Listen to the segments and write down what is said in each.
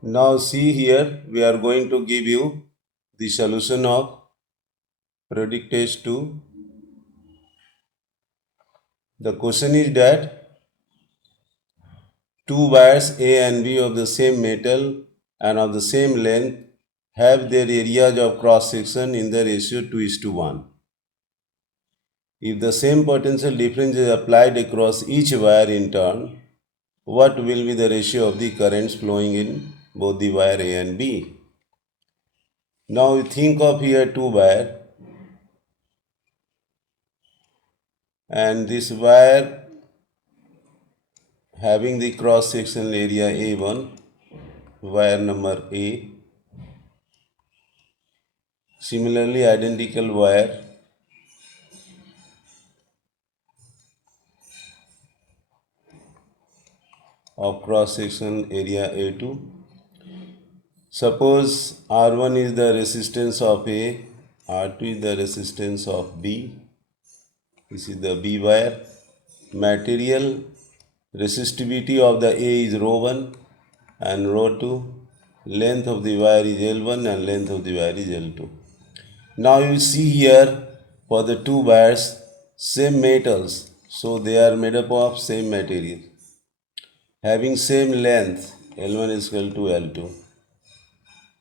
Now see here, we are going to give you the solution of product test 2. The question is that two wires A and B of the same metal and of the same length have their areas of cross section in the ratio 2:1. If the same potential difference is applied across each wire in turn, what will be the ratio of the currents flowing in both the wire A and B? Now you think of here two wire, and this wire having the cross sectional area A1, wire number A. Similarly, identical wire of cross sectional area A2. Suppose R1 is the resistance of A, R2 is the resistance of B. This is the B wire. Material resistivity of the A is ρ1 and ρ2. Length of the wire is L1 and length of the wire is L2. Now you see here for the two wires same metals, so they are made up of same material having same length, L1 is equal to L2.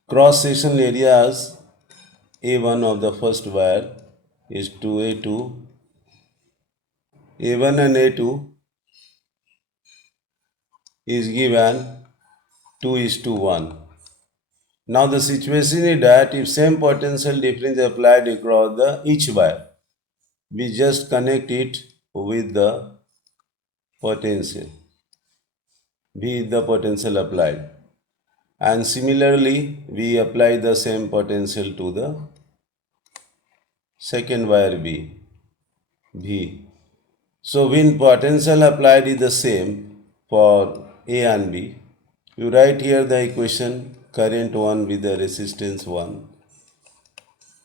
Cross sectional areas A1 of the first wire is 2A2. A1 and A2 is given 2:1. Now the situation is that if same potential difference applied across each wire, we just connect it with the potential. V is the potential applied. And similarly, we apply the same potential to the second wire B, V. So when potential applied is the same for A and B, you write here the equation current 1 with the resistance 1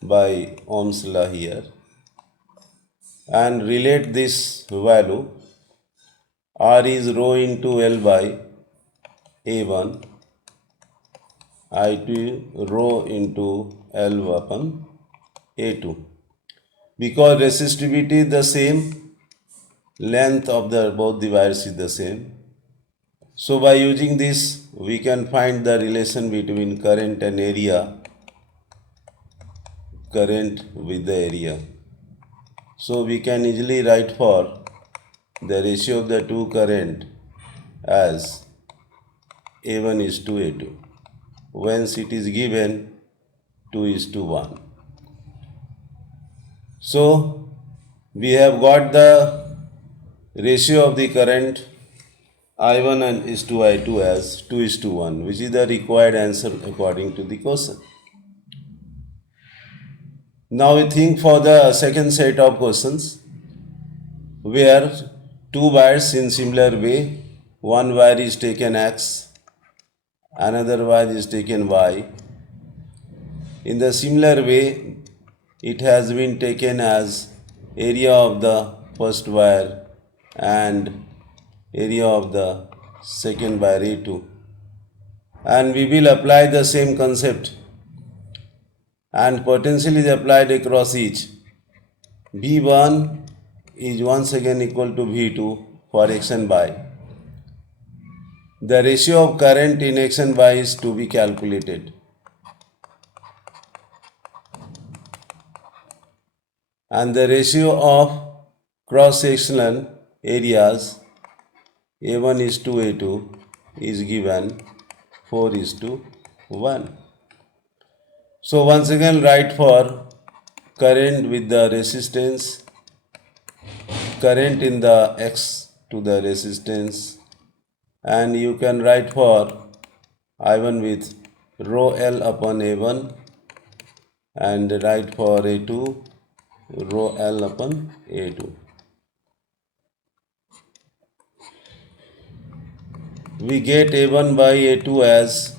by Ohm's law here, and relate this value. R is rho into L by A1, I2 rho into L upon A2. Because resistivity is the same, length of both the wires is the same. So by using this, we can find the relation between current and area, current with the area. So we can easily write for the ratio of the two current as A1 is to A2. Whence it is given 2:1. So we have got the ratio of the current I1 and is to I2 as 2:1, which is the required answer according to the question. Now we think for the second set of questions, where two wires in similar way, one wire is taken X, another wire is taken Y. In the similar way, it has been taken as area of the first wire and area of the second wire A2. And we will apply the same concept, and potential is applied across each. V1 is once again equal to V2 for X and Y. The ratio of current in X and Y is to be calculated. And the ratio of cross-sectional areas A1 is to A2 is given 4:1. So once again write for current with the resistance, current in the X to the resistance, and you can write for I1 with rho L upon A1 and write for A2 rho L upon A2. We get A1 by A2 as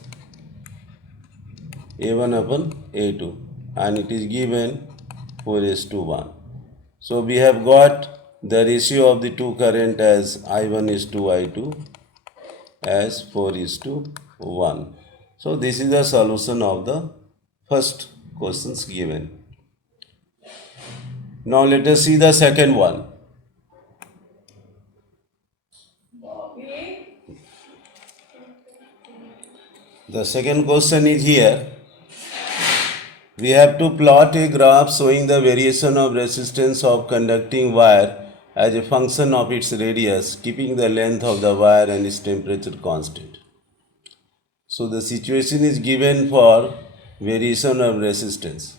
A1 upon A2, and it is given 4:1. So we have got the ratio of the two current as I1 is to I2 as 4:1. So this is the solution of the first questions given. Now let us see the second one. The second question is here. We have to plot a graph showing the variation of resistance of conducting wire as a function of its radius, keeping the length of the wire and its temperature constant. So the situation is given for variation of resistance.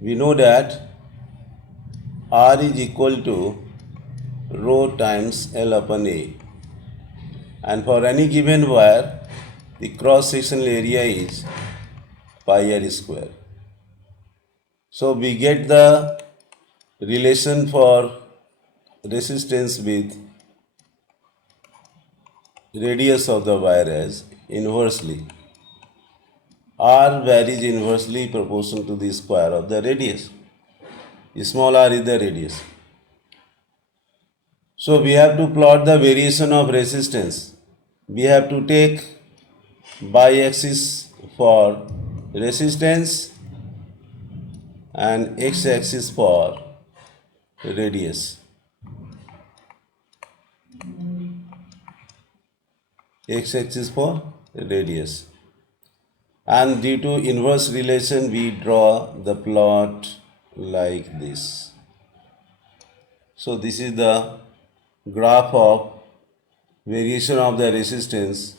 We know that R is equal to rho times L upon A. And for any given wire, the cross-sectional area is pi r square. So we get the relation for resistance with radius of the wire as inversely. R varies inversely proportional to the square of the radius. Small r is the radius. So we have to plot the variation of resistance. We have to take y-axis for resistance and x-axis for radius. X-axis for radius. And due to inverse relation, we draw the plot like this. So this is the graph of variation of the resistance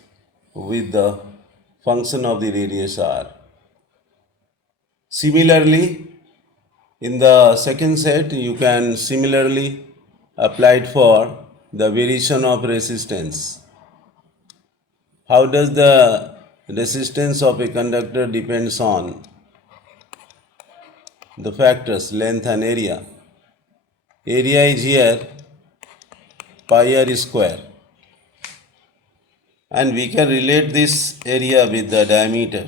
with the function of the radius r. Similarly, in the second set, you can similarly apply it for the variation of resistance. How does the resistance of a conductor depends on the factors length and area. Area is here pi r square, and we can relate this area with the diameter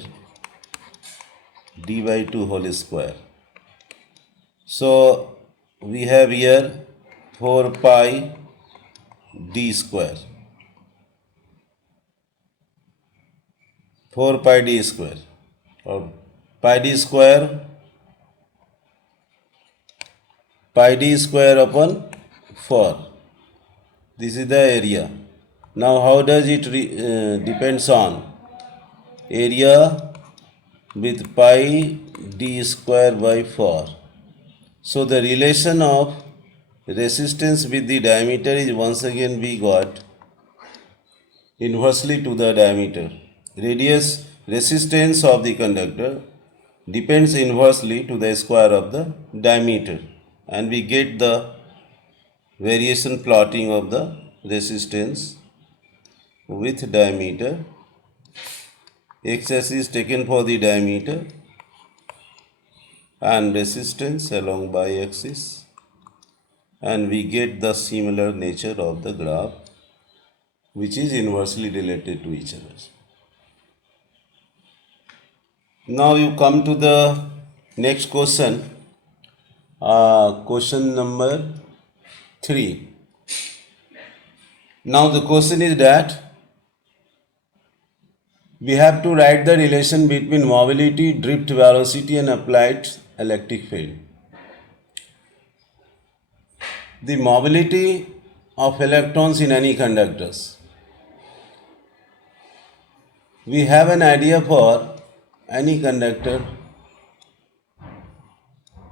d by 2 whole square. So we have here 4 pi d square. 4 pi d square, or pi d square upon 4. This is the area. Now how does it depends on area with pi d square by 4. So the relation of resistance with the diameter is once again we got inversely to the diameter. Radius resistance of the conductor depends inversely to the square of the diameter, and we get the variation plotting of the resistance with diameter. X-axis is taken for the diameter and resistance along y-axis, and we get the similar nature of the graph which is inversely related to each other. Now you come to the next question, question number 3. Now the question is that we have to write the relation between mobility, drift velocity and applied electric field. The mobility of electrons in any conductors. We have an idea for any conductor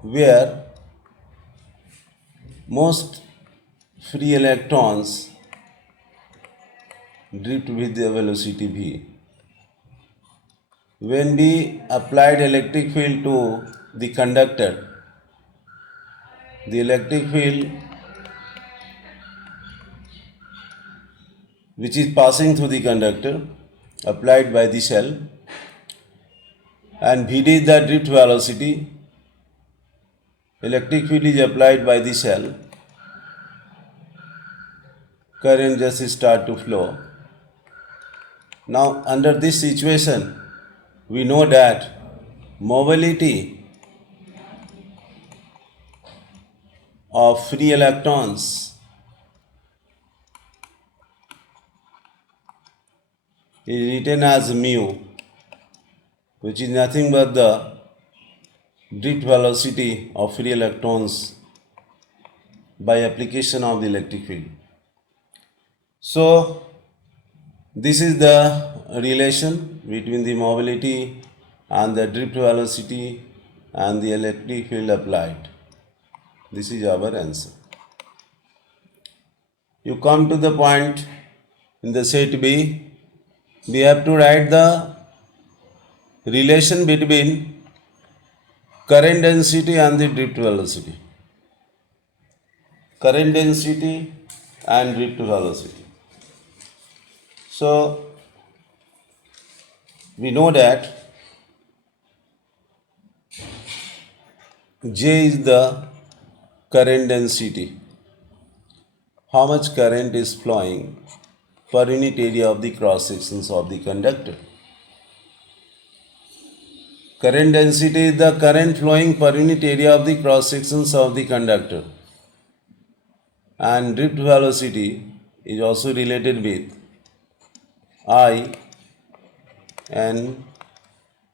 where most free electrons drift with the velocity v. When we applied electric field to the conductor, the electric field which is passing through the conductor applied by the cell, and Vd is the drift velocity, electric field is applied by the cell, current just start to flow. Now under this situation, we know that mobility of free electrons is written as mu, which is nothing but the drift velocity of free electrons by application of the electric field. So this is the relation between the mobility and the drift velocity and the electric field applied. This is our answer. You come to the point in the set B, we have to write the relation between current density and the drift velocity. Current density and drift velocity. So we know that J is the current density. How much current is flowing per unit area of the cross sections of the conductor. Current density is the current flowing per unit area of the cross sections of the conductor. And drift velocity is also related with I, N,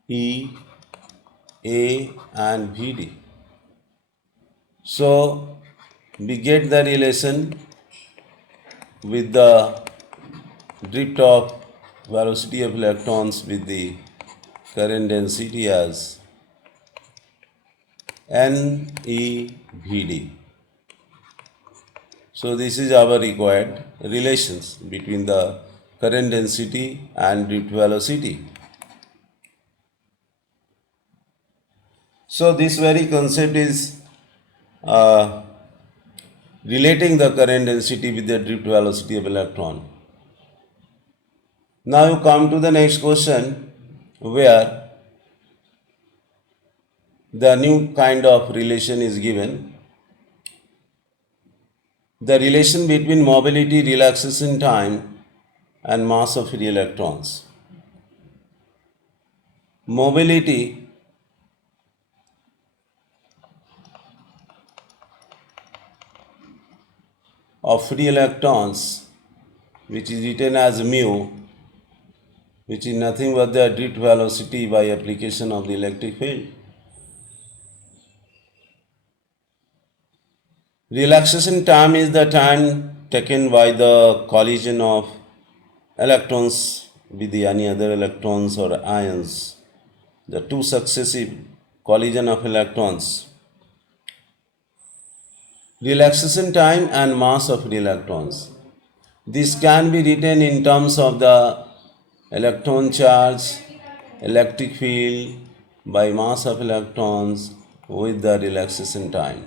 E, A and Vd. So we get the relation with the drift of velocity of electrons with the current density as NeVd. So this is our required relations between the current density and drift velocity. So this very concept is relating the current density with the drift velocity of electron. Now you come to the next question where the new kind of relation is given. The relation between mobility, relaxation time and mass of free electrons. Mobility of free electrons, which is written as mu, which is nothing but the drift velocity by application of the electric field. Relaxation time is the time taken by the collision of electrons with the any other electrons or ions. The two successive collision of electrons. Relaxation time and mass of the electrons. This can be written in terms of the electron charge, electric field by mass of electrons with the relaxation time.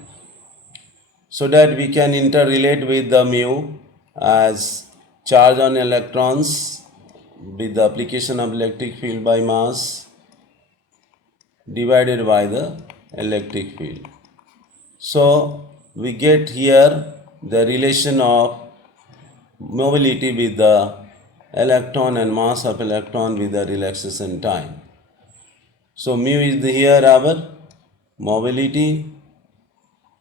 So that we can interrelate with the mu as charge on electrons with the application of electric field by mass divided by the electric field. So we get here the relation of mobility with the electron and mass of electron with the relaxation time. So mu is here our mobility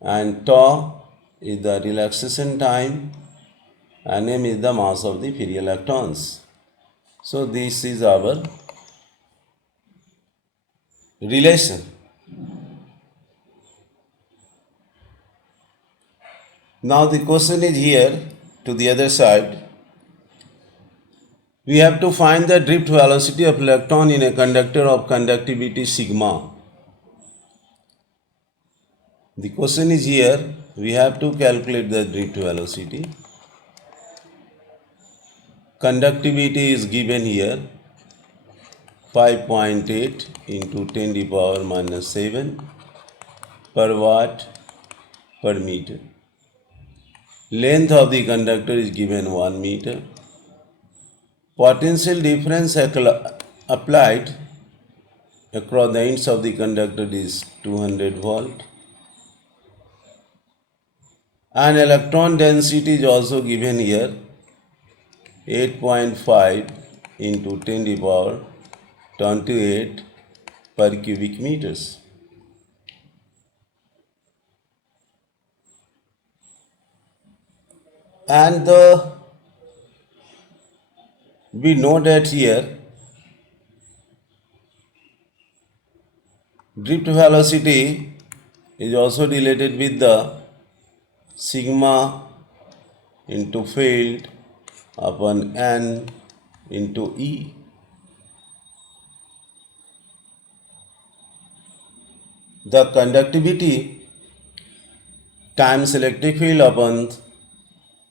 and tau is the relaxation time and m is the mass of the free electrons. So this is our relation. Now the question is here to the other side. We have to find the drift velocity of electron in a conductor of conductivity sigma. The question is here, we have to calculate the drift velocity. Conductivity is given here 5.8 into 10 to the power minus 7 per watt per meter. Length of the conductor is given 1 meter. Potential difference applied across the ends of the conductor is 200 volt. And electron density is also given here 8.5 into 10 to the power 28 per cubic meters. And the We know that here drift velocity is also related with the sigma into field upon n into E. The conductivity times electric field upon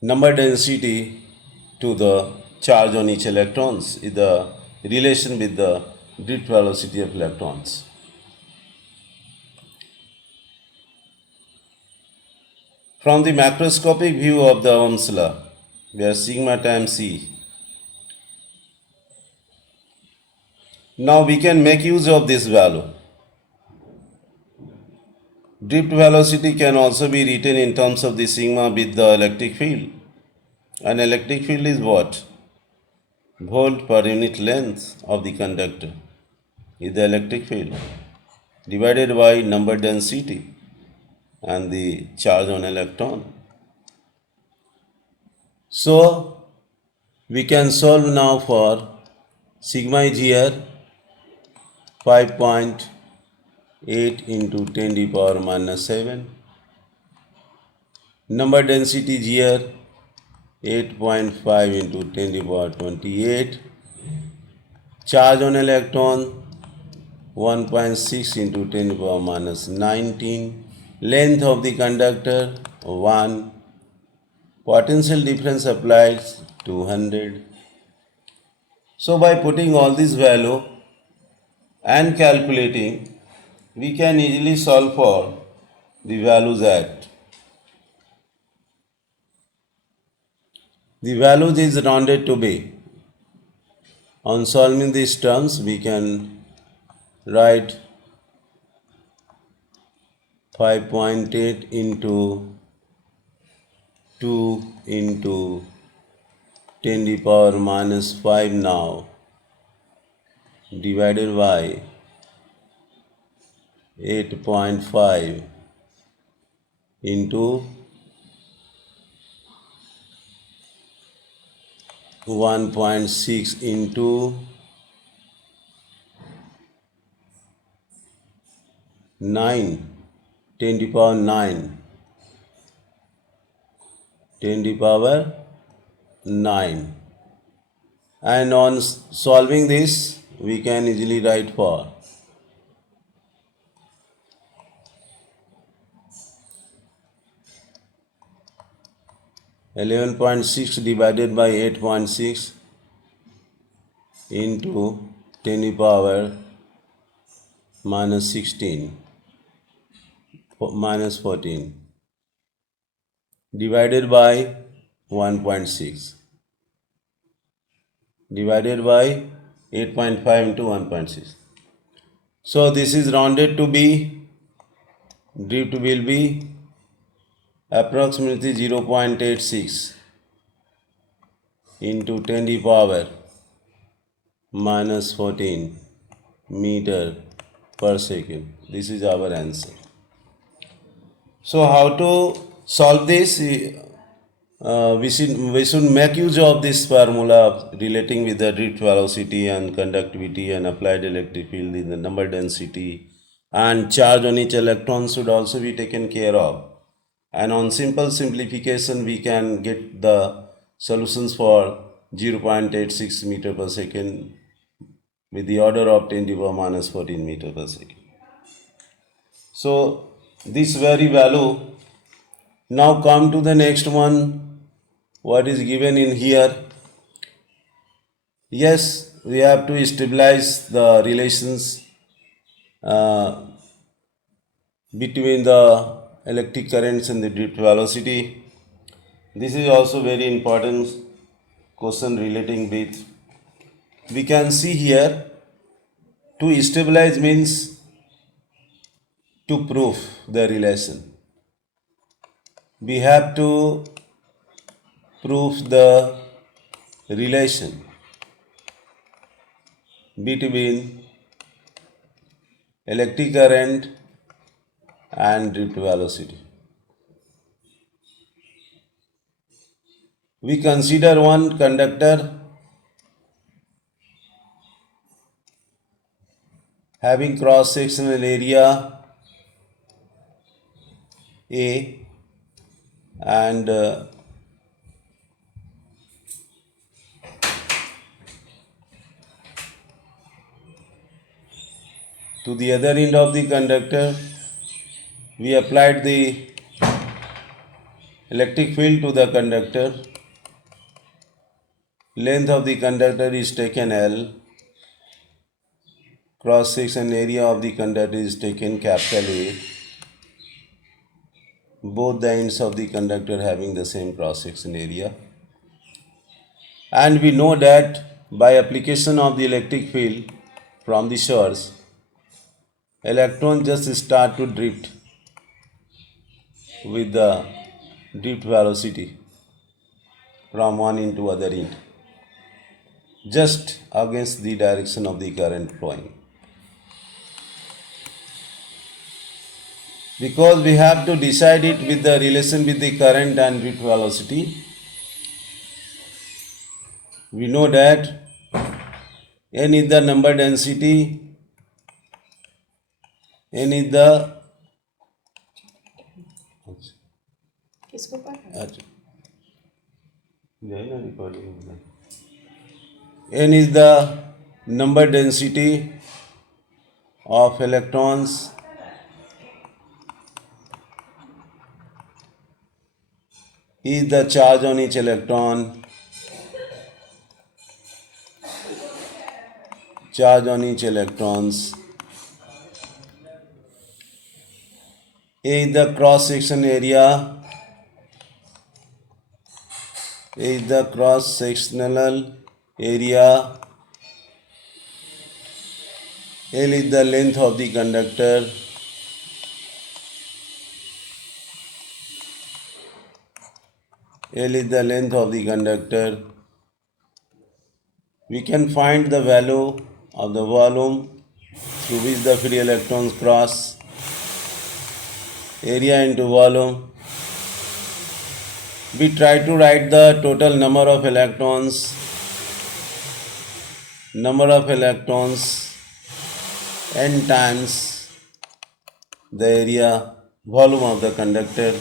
number density to the charge on each electrons is the relation with the drift velocity of electrons. From the macroscopic view of the Ohm's law, where sigma times E, now we can make use of this value. Drift velocity can also be written in terms of the sigma with the electric field. An electric field is what? Volt per unit length of the conductor is the electric field divided by number density and the charge on electron. So we can solve now for sigma is here 5.8 into 10 to the power minus 7. Number density is here 8.5 into 10 to the power 28. Charge on electron 1.6 into 10 to the power minus 19. Length of the conductor 1. Potential difference applied 200. So by putting all this value and calculating, we can easily solve for the values at. The values is rounded to be. On solving these terms, we can write 5.8 into 2 into 10 to the power minus 5 now divided by 8.5 into 1.6 into 9, 10 to the power 9, 10 to the power 9. And on solving this, we can easily write for 11.6 divided by 8.6 into 10 to the power minus 16 minus 14 divided by 1.6 divided by 8.5 into 1.6. So this is rounded to be, drift will be approximately 0.86 into 10 to the power minus 14 meter per second. This is our answer. So how to solve this? We should make use of this formula relating with the drift velocity and conductivity and applied electric field in the number density, and charge on each electron should also be taken care of. And on simple simplification, we can get the solutions for 0.86 meter per second with the order of 10 to the power minus 14 meter per second. So this very value. Now come to the next one. What is given in here? Yes, we have to stabilize the relations between the electric currents and the drift velocity. This is also very important question relating with. We can see here, to stabilize means to prove the relation. We have to prove the relation between electric current and drift velocity. We consider one conductor having cross-sectional area A and to the other end of the conductor we applied the electric field to the conductor. Length of the conductor is taken L. Cross section area of the conductor is taken capital A. Both the ends of the conductor having the same cross section area. And we know that by application of the electric field from the source, electron just start to drift with the drift velocity from one end to other end, just against the direction of the current flowing. Because we have to decide it with the relation with the current and drift velocity, we know that n is the number density, n is the n is the number density of electrons is the charge on each electron, charge on each electrons. A is the cross section area, A is the cross sectional area, L is the length of the conductor, L is the length of the conductor. We can find the value of the volume through which the free electrons cross. Area into volume. We try to write the total number of electrons. Number of electrons n times the area volume of the conductor.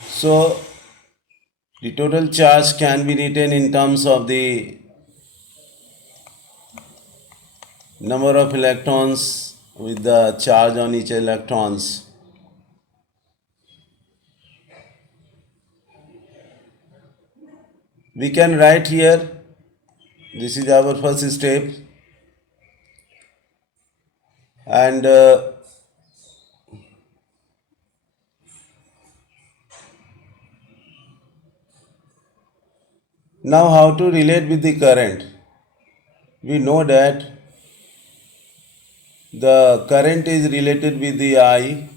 So the total charge can be written in terms of the number of electrons with the charge on each electrons. We can write here, this is our first step, and now how to relate with the current. We know that the current is related with the I,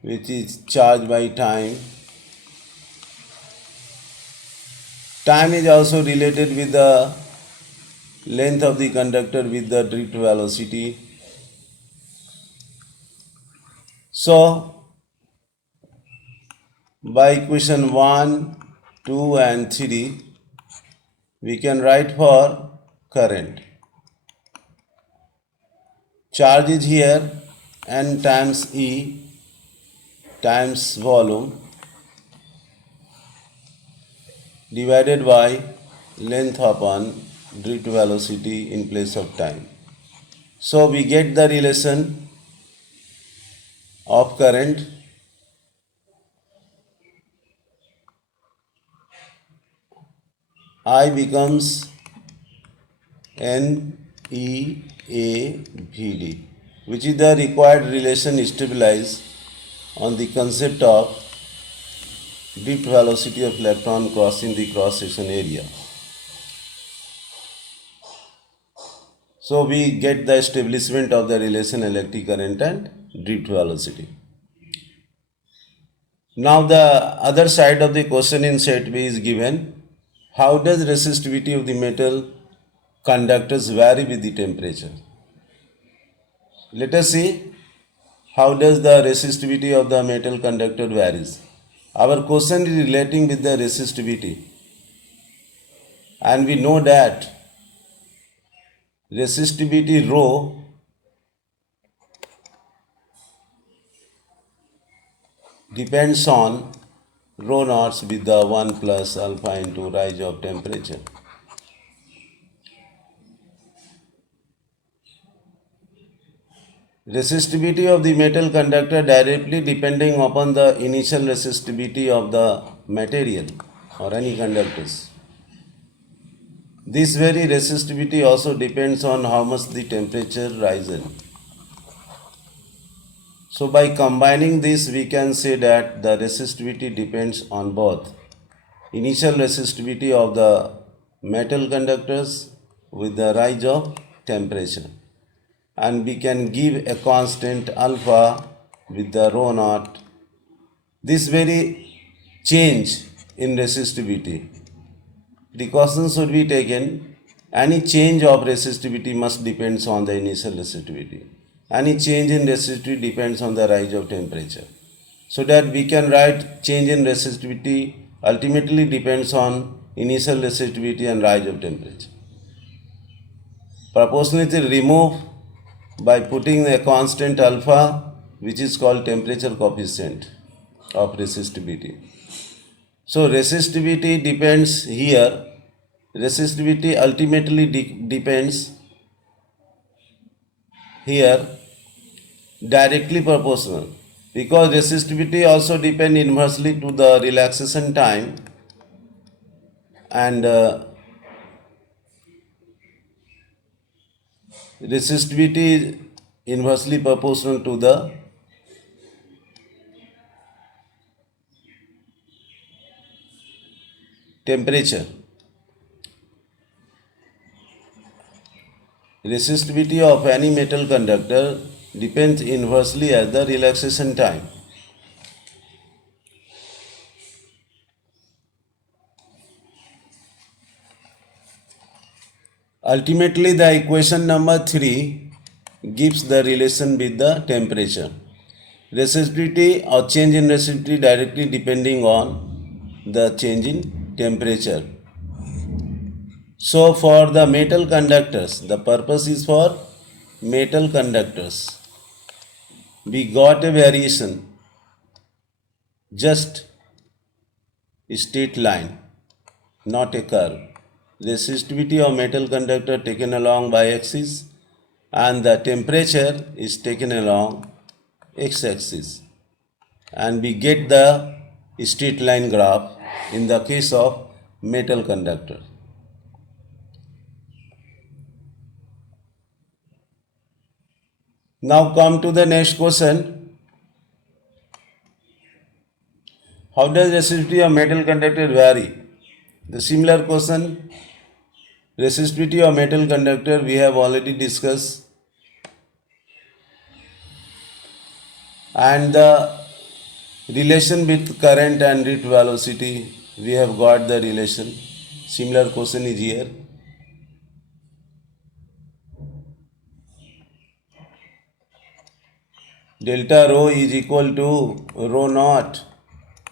which is charge by time. Time is also related with the length of the conductor with the drift velocity. So, by equation 1, 2 and 3, we can write for current. Charge is here n times E times volume divided by length upon drift velocity in place of time. So we get the relation of current I becomes NEAVD, which is the required relation stabilized on the concept of drift velocity of electron crossing the cross section area. So we get the establishment of the relation electric current and drift velocity. Now the other side of the question in set B is given. How does resistivity of the metal conductors vary with the temperature? Let us see how does the resistivity of the metal conductor varies. Our question is relating with the resistivity, and we know that resistivity rho depends on rho naught with the 1 plus alpha into rise of temperature. Resistivity of the metal conductor directly depending upon the initial resistivity of the material or any conductors. This very resistivity also depends on how much the temperature rises. So by combining this, we can say that the resistivity depends on both initial resistivity of the metal conductors with the rise of temperature, and we can give a constant alpha with the rho naught. This very change in resistivity, precautions should be taken. Any change of resistivity must depends on the initial resistivity. Any change in resistivity depends on the rise of temperature. So that we can write change in resistivity ultimately depends on initial resistivity and rise of temperature. Proportionality remove by putting a constant alpha, which is called temperature coefficient of resistivity. So resistivity depends here. Resistivity ultimately depends here directly proportional, because resistivity also depend inversely to the relaxation time, and resistivity is inversely proportional to the temperature. Resistivity of any metal conductor depends inversely at the relaxation time. Ultimately, the equation number 3 gives the relation with the temperature. Resistivity or change in resistivity directly depending on the change in temperature. So for the metal conductors, the purpose is for metal conductors. We got a variation, just straight line, not a curve. Resistivity of metal conductor taken along by axis, and the temperature is taken along x-axis, and we get the straight line graph in the case of metal conductor. Now come to the next question. How does resistivity of metal conductor vary? The similar question, resistivity of metal conductor, we have already discussed, and the relation with current and rate velocity, we have got the relation. Similar question is here. Delta rho is equal to rho naught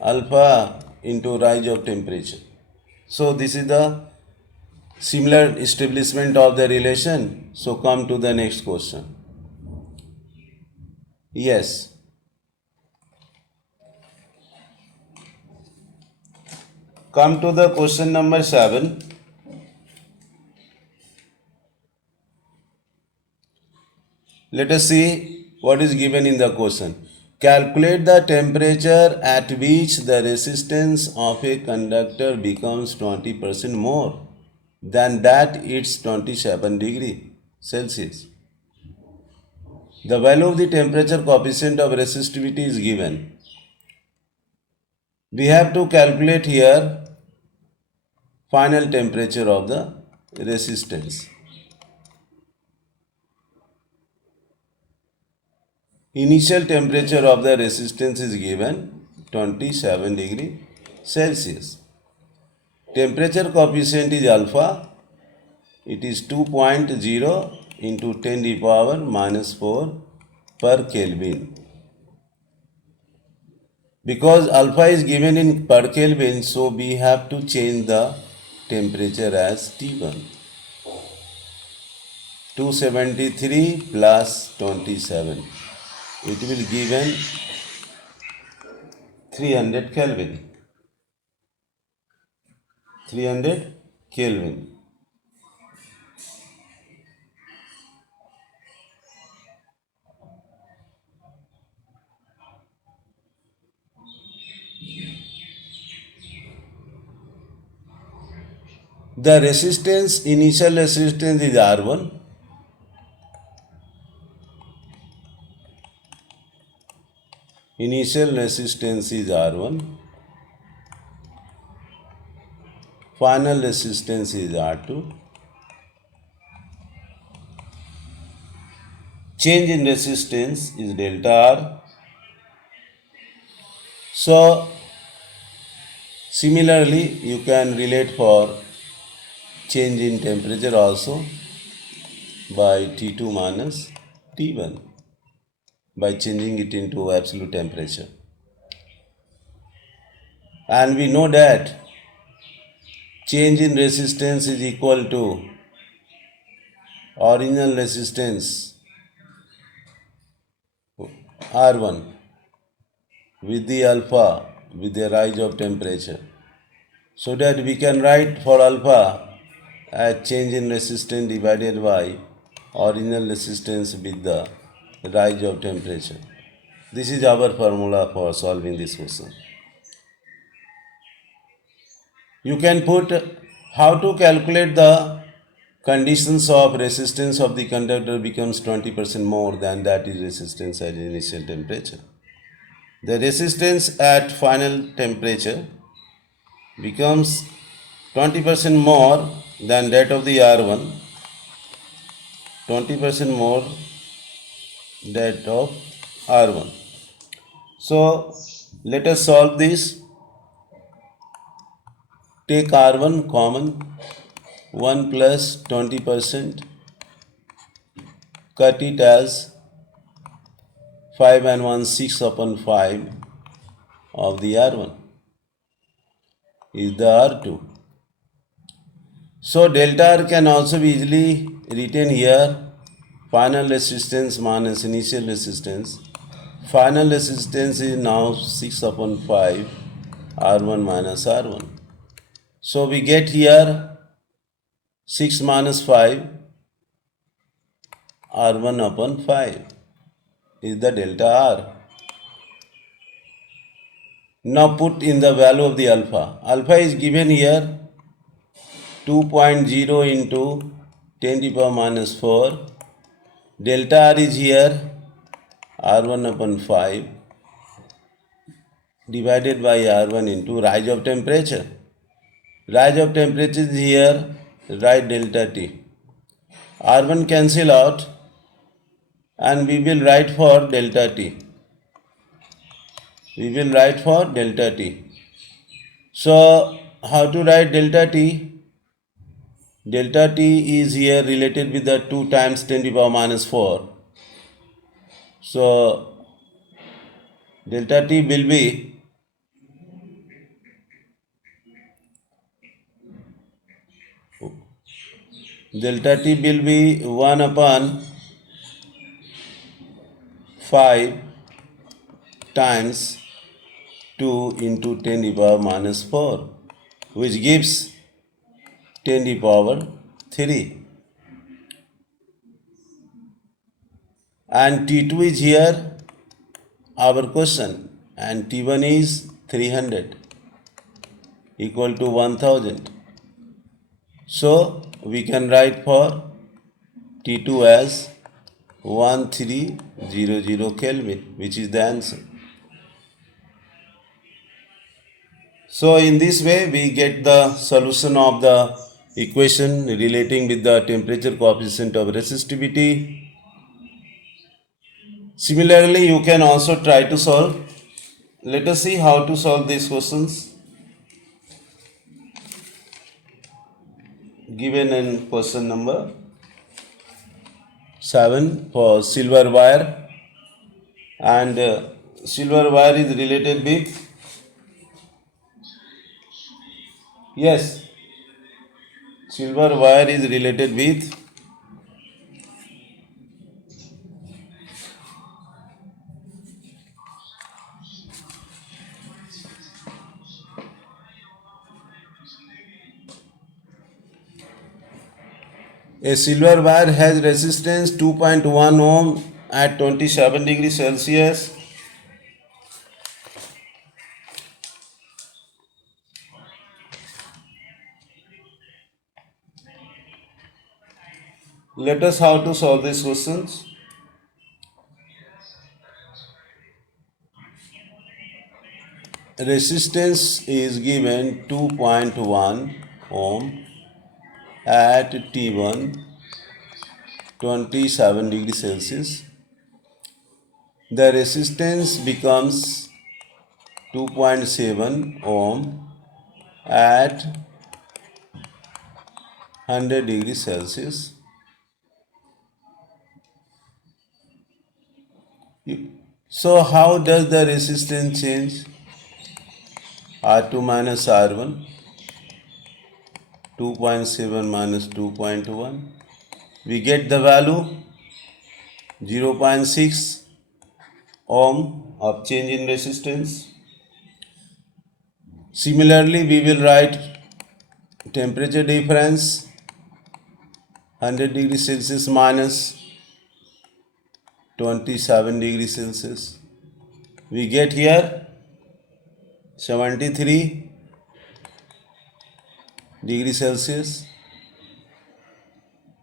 alpha into rise of temperature. So this is the similar establishment of the relation. So come to the next question. Yes. Come to the question number 7. Let us see what is given in the question. Calculate the temperature at which the resistance of a conductor becomes 20% more than that it's 27 degree Celsius. The value of the temperature coefficient of resistivity is given. We have to calculate here final temperature of the resistance. Initial temperature of the resistance is given 27 degree Celsius. Temperature coefficient is alpha. It is 2.0 into 10 to the power minus 4 per Kelvin. Because alpha is given in per Kelvin, so we have to change the temperature as T1. 273 plus 27. It will give an 300 Kelvin. 300 Kelvin. The resistance, initial resistance is R1. Initial resistance is R1. Final resistance is R2. Change in resistance is delta R. So, similarly, you can relate for change in temperature also by T2 minus T1 by changing it into absolute temperature. And we know that change in resistance is equal to original resistance R1 with the alpha with the rise of temperature. So that we can write for alpha as change in resistance divided by original resistance with the rise of temperature. This is our formula for solving this question. You can put how to calculate the conditions of resistance of the conductor becomes 20% more than that is resistance at initial temperature. The resistance at final temperature becomes 20% more than that of the R1, 20% more that of R1. So let us solve this. Take R1 common, 1 plus 20%, cut it as 5 and 1 6 upon 5 of the R1 is the R2. So delta R can also be easily written here, final resistance minus initial resistance. Final resistance is now 6 upon 5 R1 minus R1. So we get here 6 minus 5 R1 upon 5 is the delta R. Now put in the value of the alpha. Alpha is given here 2.0 into 10 to the power minus 4. Delta R is here R1 upon 5 divided by R1 into rise of temperature. Rise of temperature is here, write delta T. R1 cancel out and we will write for delta T. We will write for delta T. So, how to write delta T? Delta T is here related with the 2 times 10 to the power minus 4. So, delta T will be delta T will be 1 upon 5 times 2 into 10 to the power minus 4, which gives 10 to the power 3. And T2 is here our question, and T1 is 300 equal to 1000. So we can write for T2 as 1300 Kelvin, which is the answer. So in this way we get the solution of the equation relating with the temperature coefficient of resistivity. Similarly, you can also try to solve. Let us see how to solve these questions given in question number 7 for silver wire, and silver wire is related with, yes, silver wire is related with A silver wire has resistance 2.1 ohm at 27 degrees Celsius. Let us how to solve these questions. Resistance is given 2.1 ohm at T1 27 degrees Celsius. The resistance becomes 2.7 ohm at 100 degrees Celsius. So how does the resistance change? R2 minus R1, 2.7 minus 2.1. We get the value 0.6 ohm of change in resistance. Similarly, we will write temperature difference 100 degrees Celsius minus 27 degrees Celsius. We get here 73 degrees Celsius,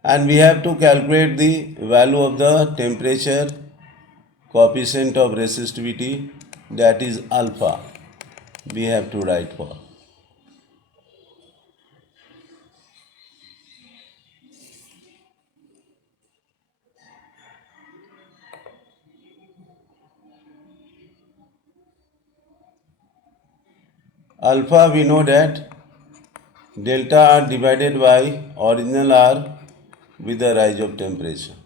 and we have to calculate the value of the temperature coefficient of resistivity, that is alpha. We have to write for. Alpha, we know that delta R divided by original R with the rise of temperature.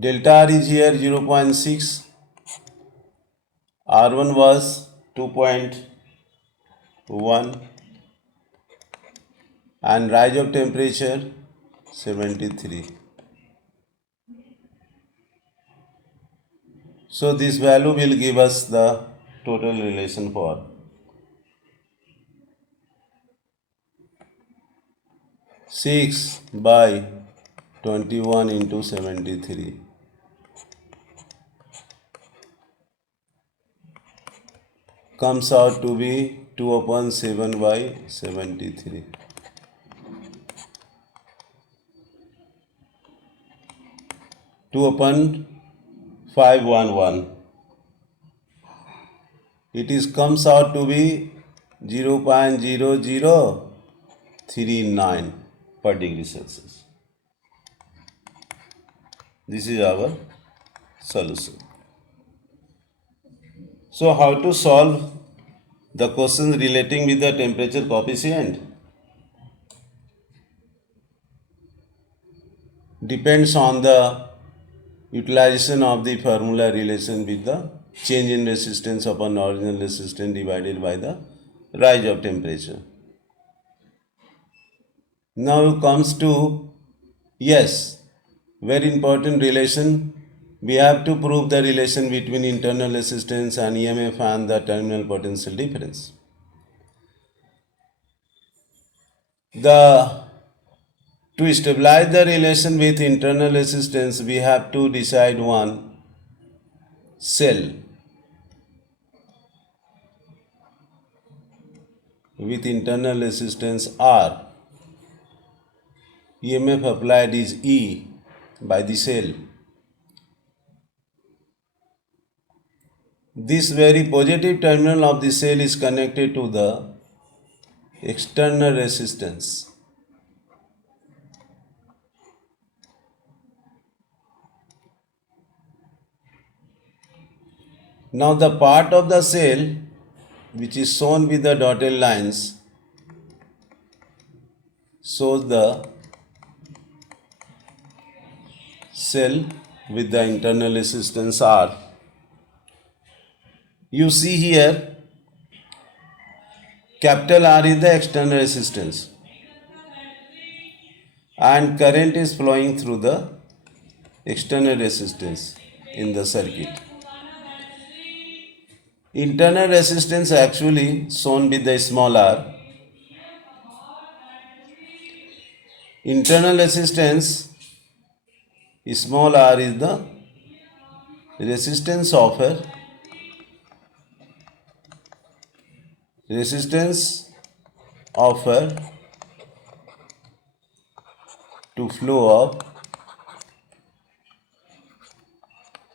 Delta R is here 0.6, R1 was 2.1, and rise of temperature 73. So this value will give us the total relation for 6 by 21 into 73. Comes out to be 2 upon 7 by 73. Two upon 511. It is comes out to be 0.0039 per degree Celsius. This is our solution. So how to solve the questions relating with the temperature coefficient? Depends on the utilization of the formula relation with the change in resistance upon original resistance divided by the rise of temperature. Now comes to, yes, very important relation. We have to prove the relation between internal resistance and EMF and the terminal potential difference. To stabilize the relation with internal resistance, we have to decide one cell with internal resistance R. EMF applied is E by the cell. This very positive terminal of the cell is connected to the external resistance. Now the part of the cell which is shown with the dotted lines shows the cell with the internal resistance R. You see here, capital R is the external resistance and current is flowing through the external resistance in the circuit. Internal resistance actually shown with the small r, internal resistance, small r, is the resistance offer to flow of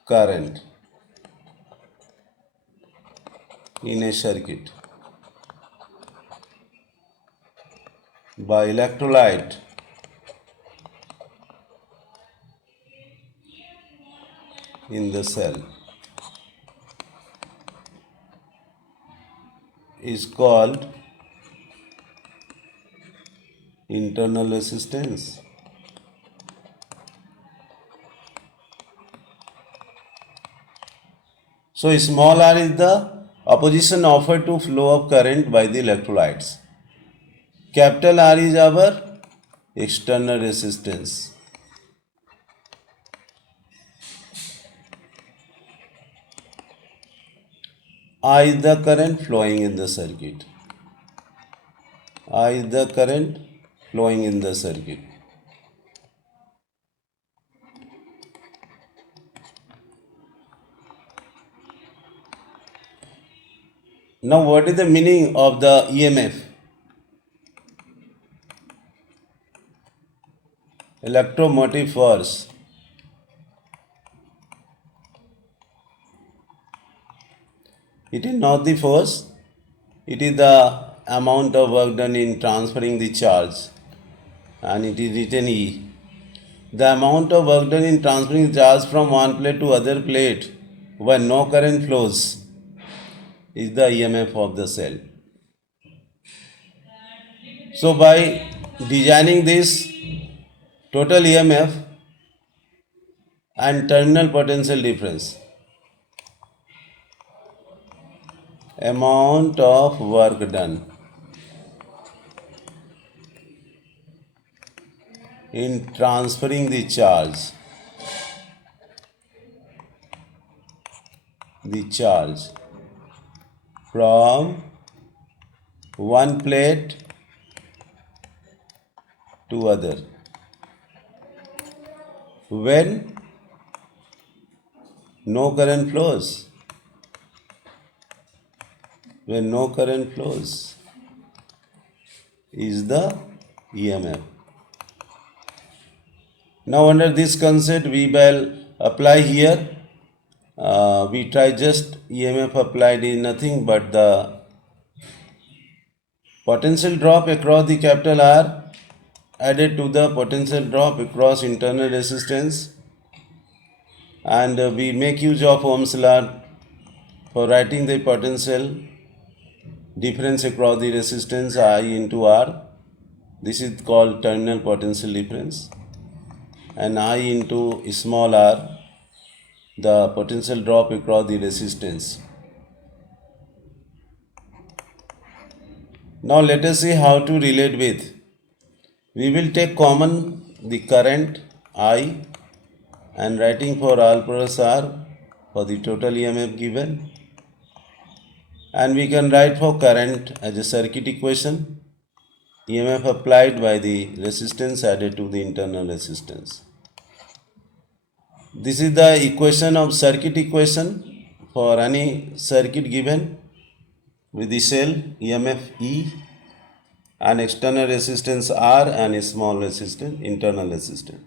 current in a circuit by electrolyte in the cell is called internal resistance. So small r is the opposition offered to flow of current by the electrolytes. Capital R is our external resistance. I is the current flowing in the circuit. I is the current flowing in the circuit. Now what is the meaning of the EMF? Electromotive force. It is not the force, it is the amount of work done in transferring the charge, and it is written E. The amount of work done in transferring the charge from one plate to other plate when no current flows is the EMF of the cell. So by designing this total EMF and terminal potential difference, amount of work done in transferring the charge from one plate to other when no current flows. When no current flows is the EMF. Now under this concept we will apply here. We try just EMF applied is nothing but the potential drop across the capital R added to the potential drop across internal resistance, and we make use of Ohm's law for writing the potential difference across the resistance I into R. This is called terminal potential difference, and I into small r, the potential drop across the resistance. Now let us see how to relate with. We will take common the current I and writing for R plus R for the total EMF given, and we can write for current as a circuit equation, EMF applied by the resistance added to the internal resistance. This is the equation of circuit equation for any circuit given with the cell EMF E and external resistance R and a small resistance, internal resistance.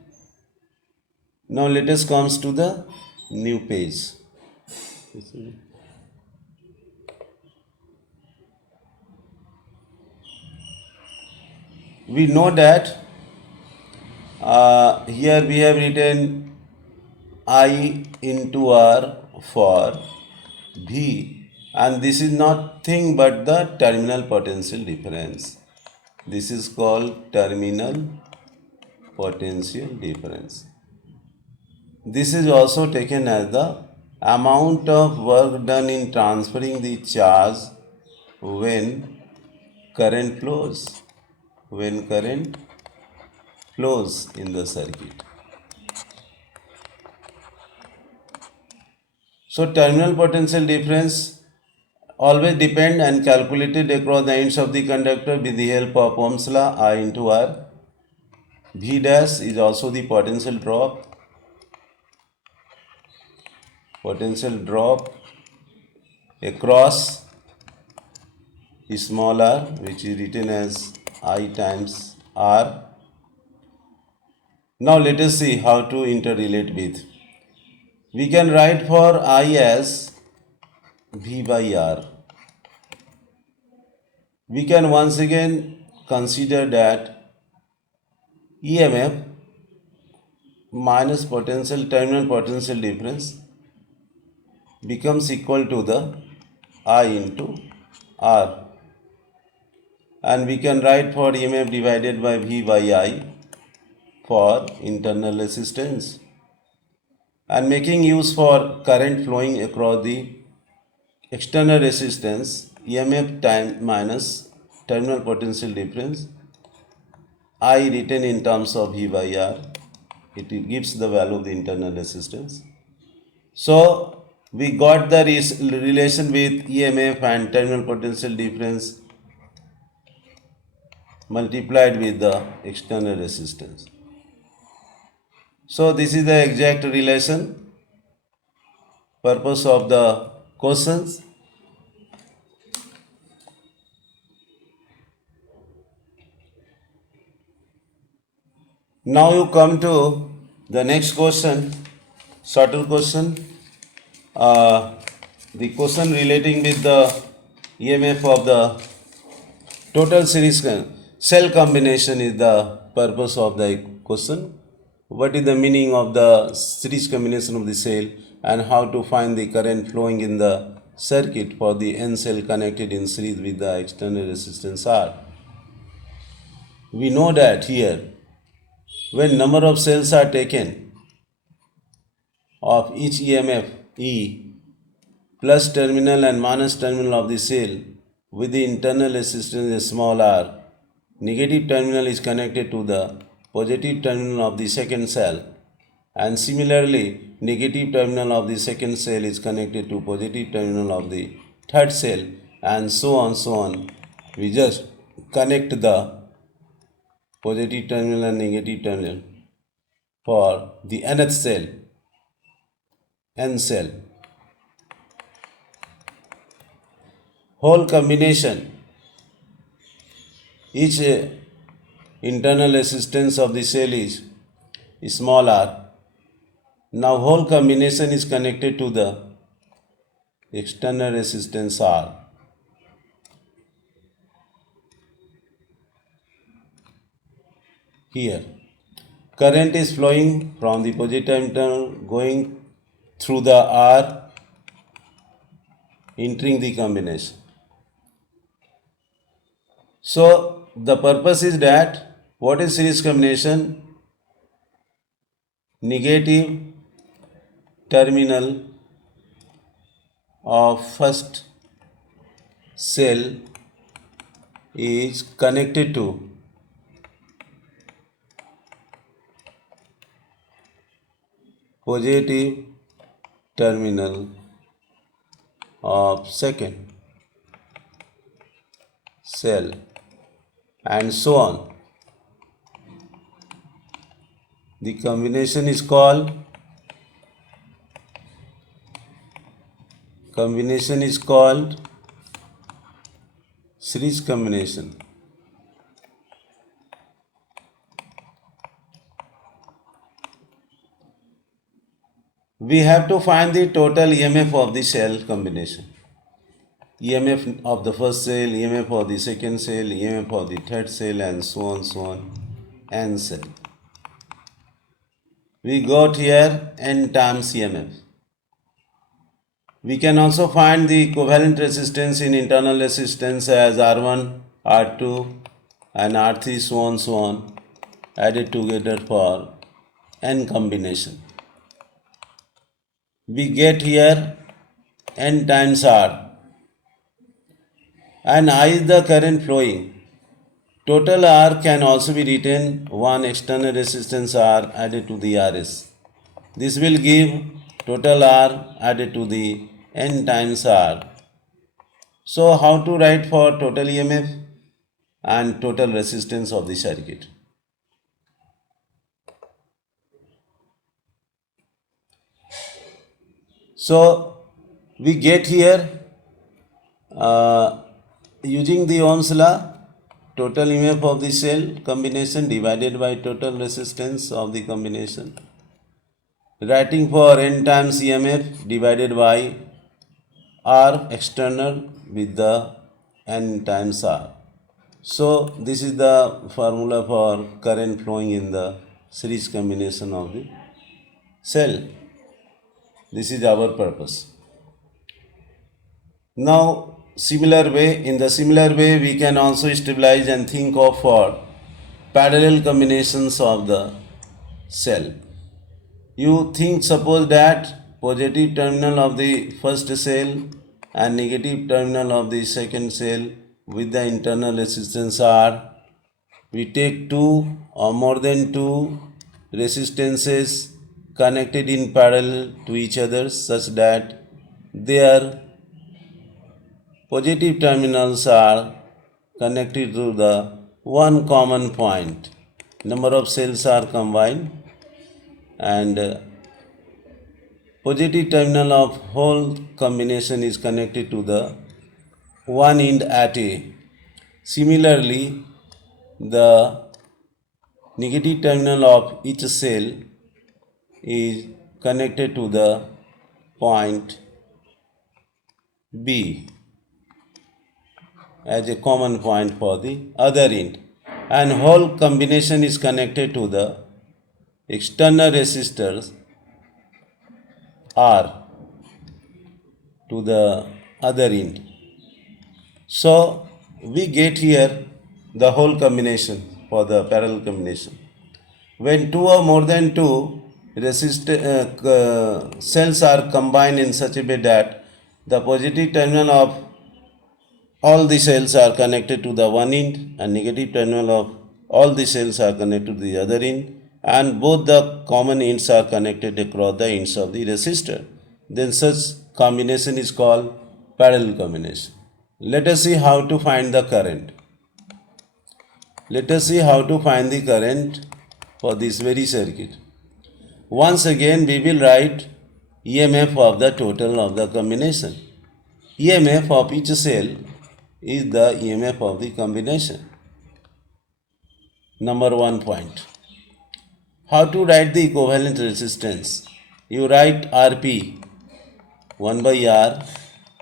Now let us come to the new page. We know that here we have written I into R for V, and this is nothing but the terminal potential difference. This is called terminal potential difference. This is also taken as the amount of work done in transferring the charge when current flows. When current flows in the circuit. So terminal potential difference always depend and calculated across the ends of the conductor with the help of Ohm's law I into R. V dash is also the potential drop across small r, which is written as I times R. Now let us see how to interrelate with. We can write for I as V by R. We can once again consider that EMF minus terminal potential difference becomes equal to the I into R. And we can write for EMF divided by V by I for internal resistance. And making use for current flowing across the external resistance, EMF time minus terminal potential difference, I written in terms of V by R, it gives the value of the internal resistance. So we got the relation with EMF and terminal potential difference multiplied with the external resistance. So this is the exact relation. Purpose of the questions. Now you come to the next question, shorter question. The question relating with the EMF of the total series cell combination is the purpose of the question. What is the meaning of the series combination of the cell and how to find the current flowing in the circuit for the N cell connected in series with the external resistance R. We know that here when number of cells are taken of each EMF E plus terminal and minus terminal of the cell with the internal resistance small r, negative terminal is connected to the positive terminal of the second cell, and similarly negative terminal of the second cell is connected to positive terminal of the third cell, and so on. We just connect the positive terminal and negative terminal for the nth cell, N cell. Whole combination, each internal resistance of the cell is small r. Now whole combination is connected to the external resistance R. Here, current is flowing from the positive terminal going through the R, entering the combination. So the purpose is that what is series combination? Negative terminal of first cell is connected to positive terminal of second cell, and so on. The combination is called series combination. We have to find the total EMF of the cell combination. EMF of the first cell, EMF of the second cell, EMF of the third cell, and so on, N cell. We got here N times EMF. We can also find the covalent resistance in internal resistance as R1, R2, and R3, so on, added together for N combination. We get here N times R, and I is the current flowing. Total R can also be written 1 external resistance R added to the RS. This will give total R added to the N times R. So how to write for total EMF and total resistance of the circuit? So we get here using the Ohm's law, total EMF of the cell combination divided by total resistance of the combination. Writing for n times EMF divided by R external with the n times R. So this is the formula for current flowing in the series combination of the cell. This is our purpose. Now in the similar way we can also stabilize and think of for parallel combinations of the cell. You think, suppose that positive terminal of the first cell and negative terminal of the second cell with the internal resistance R. We take two or more than two resistances connected in parallel to each other such that their positive terminals are connected to the one common point. Number of cells are combined and positive terminal of whole combination is connected to the one end at A. Similarly, the negative terminal of each cell is connected to the point B as a common point for the other end, and whole combination is connected to the external resistors R to the other end. So we get here the whole combination for the parallel combination. When two or more than two cells are combined in such a way that the positive terminal of all the cells are connected to the one end and negative terminal of all the cells are connected to the other end, and both the common ends are connected across the ends of the resistor, then such combination is called parallel combination. Let us see how to find the current. Let us see how to find the current for this very circuit. Once again we will write EMF of the total of the combination. EMF of each cell is the EMF of the combination. Number 1 point. How to write the equivalent resistance? You write Rp 1 by R,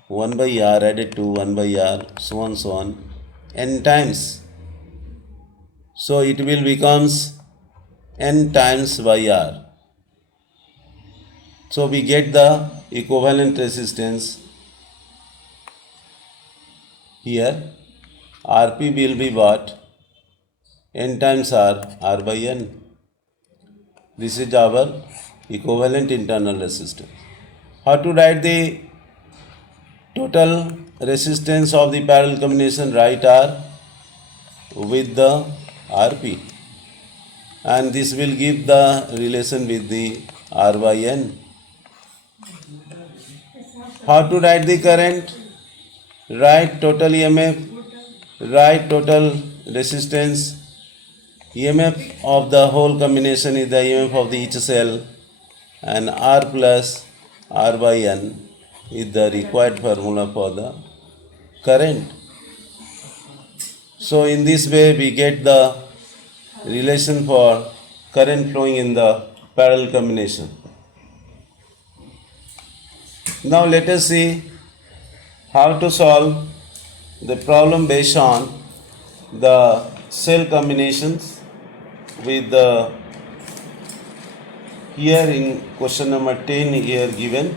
1 by R added to 1 by R, so on, n times. So it will becomes n times by R. So we get the equivalent resistance here. Rp will be what? N times R, R by N. This is our equivalent internal resistance. How to write the total resistance of the parallel combination? Write R with the Rp, and this will give the relation with the R by N. How to write the current? Write total EMF, write total resistance. EMF of the whole combination is the EMF of the each cell, and R plus R by N is the required formula for the current. So in this way we get the relation for current flowing in the parallel combination. Now let us see how to solve the problem based on the cell combinations with the here in question number 10 here given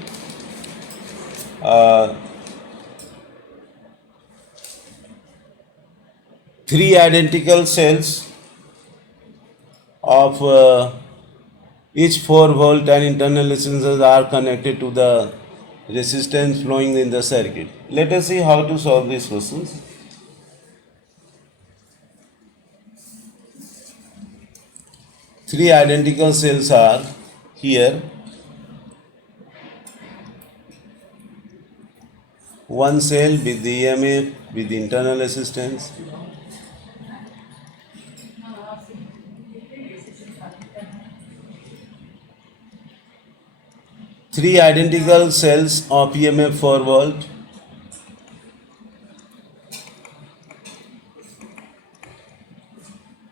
three identical cells of each 4 volt and internal resistors are connected to the resistance flowing in the circuit. Let us see how to solve these questions. Three identical cells are here. One cell with the EMF with the internal resistance. Three identical cells of EMF forward.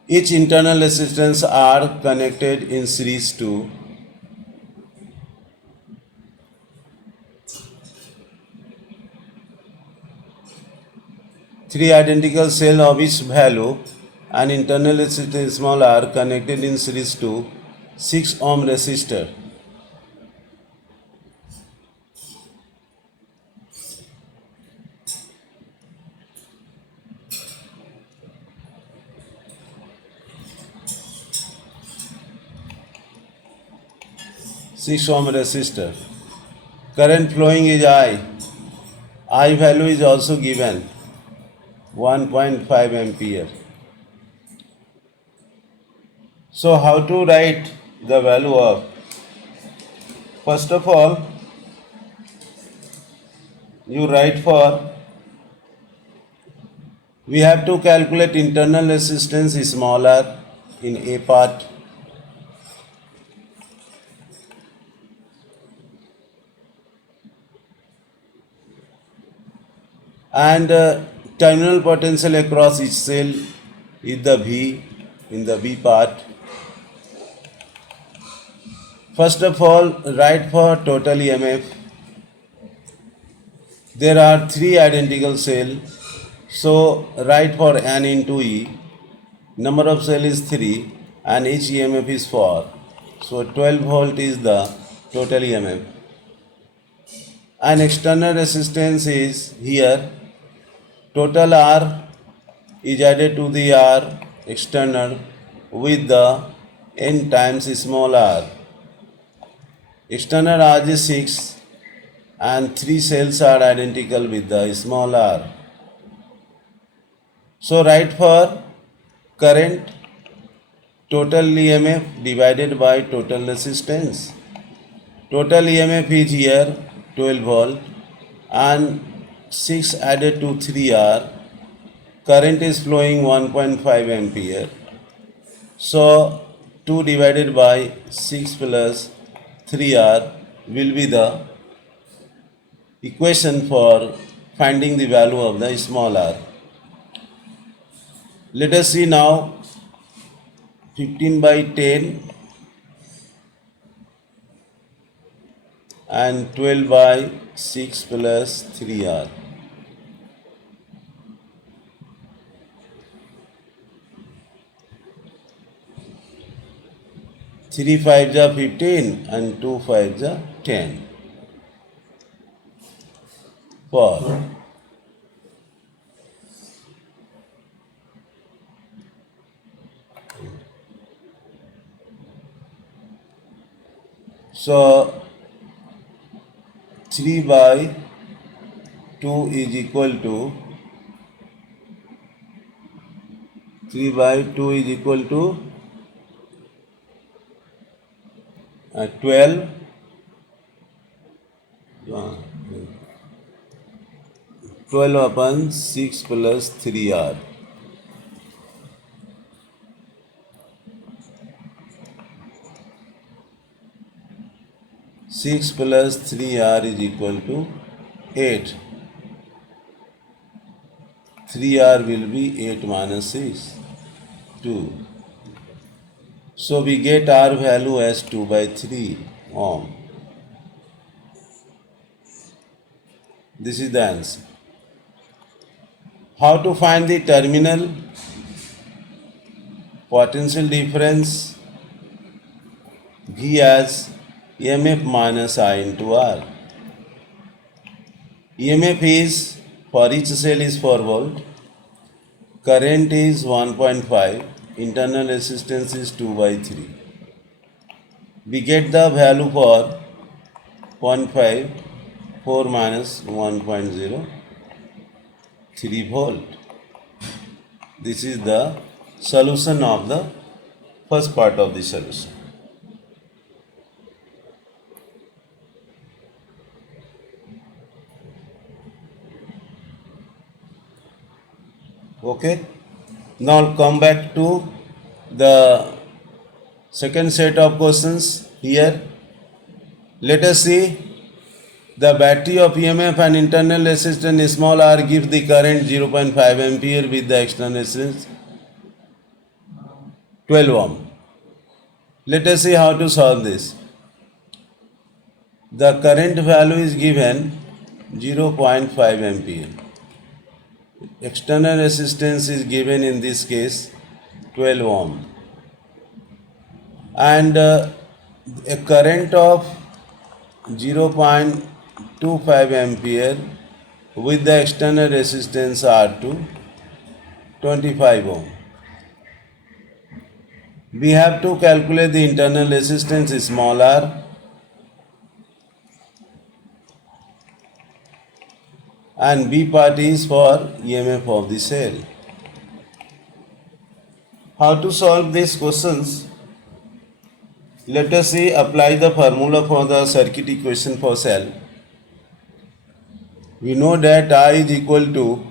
Each internal resistance are connected in series to three identical cells of each value and internal resistance small r connected in series to 6 ohm resistor. Six ohm resistor. Current flowing is I. I value is also given 1.5 ampere. So how to write the value of? First of all, you write for, we have to calculate internal resistance smaller in A part. And terminal potential across each cell is the V in the B part. First of all, write for total EMF. There are three identical cells, so write for N into E. Number of cells is 3 and each EMF is 4. So 12 volt is the total EMF. And external resistance is here. Total R is added to the R external with the N times small r. External R is 6 and 3 cells are identical with the small r. So write for current total EMF divided by total resistance. Total EMF is here 12 volt and 6 added to 3R. Current is flowing 1.5 ampere. So 2 divided by 6 plus 3R will be the equation for finding the value of the small r. Let us see now 15 by 10 and 12 by 6 plus 3R. 3 5 are 15 and 2 5 are 10. 4. So 3 by 2 is equal to 3 by 2 is equal to 12 12 upon 6 plus 3R. 6 plus 3R is equal to 8. 3R will be 8 minus 6, 2. So we get R value as 2 by 3 ohm. This is the answer. How to find the terminal potential difference? V as EMF minus I into R. EMF is, for each cell is 4 volt. Current is 1.5. Internal resistance is 2 by 3. We get the value for 0.5, 4 minus 1.0, 3 volt. This is the solution of the first part of the solution. Okay. Now come back to the second set of questions here. Let us see the battery of EMF and internal resistance small r gives the current 0.5 ampere with the external resistance 12 ohm. Let us see how to solve this. The current value is given 0.5 ampere. External resistance is given in this case 12 ohm. And a current of 0.25 ampere with the external resistance R2 25 ohm. We have to calculate the internal resistance small r and B part is for EMF of the cell. How to solve these questions? Let us see, apply the formula for the circuit equation for cell. We know that I is equal to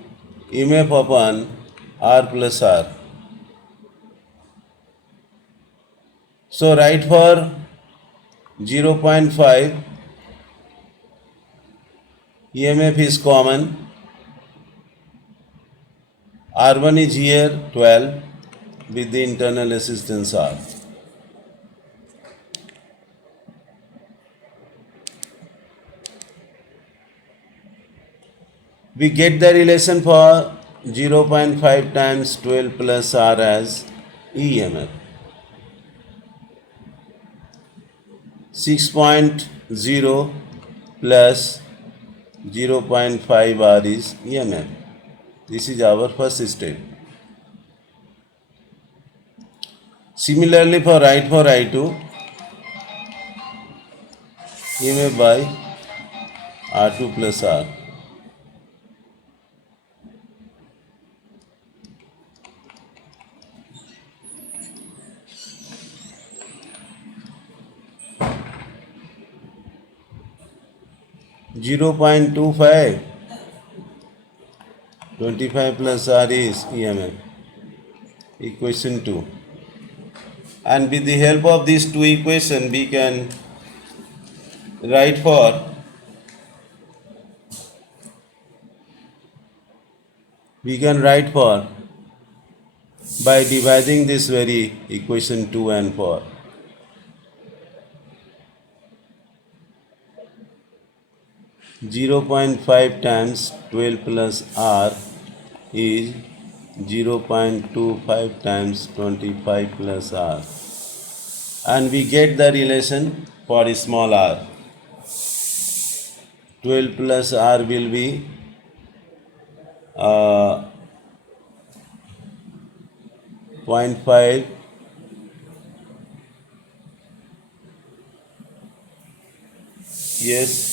EMF upon R plus R. So write for 0.5, EMF is common, R1 is here 12 with the internal resistance R. We get the relation for 0.5 times 12 plus R as EMF. 6.0 plus 0.5 R is EMF. This is our first step. Similarly, for I2, EMF by R2 plus R. Zero 0.25, 25 plus R is EMF. Equation 2. And with the help of these two equations, we can write for by dividing this very equation 2 and 4. Zero 0.5 times 12 plus R is 0.25 times 25 plus R. And we get the relation for small r. 12 plus R will be 0.5 yes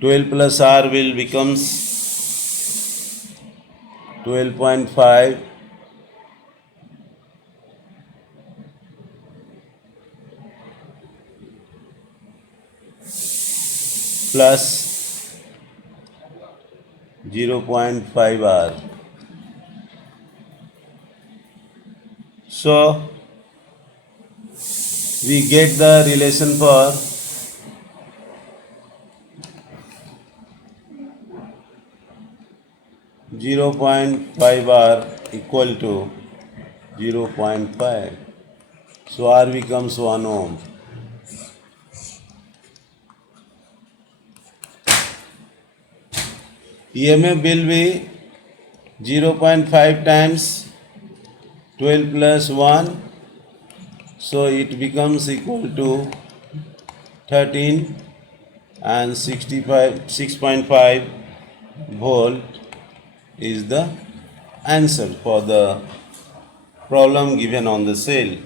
12 plus R will becomes 12.5 plus 0.5 R. So we get the relation for 0.5 R equal to 0.5. So R becomes 1 ohm. EMF will be 0.5 times 12 plus 1. So it becomes equal to 13 and 6.5 volt is the answer for the problem given on the cell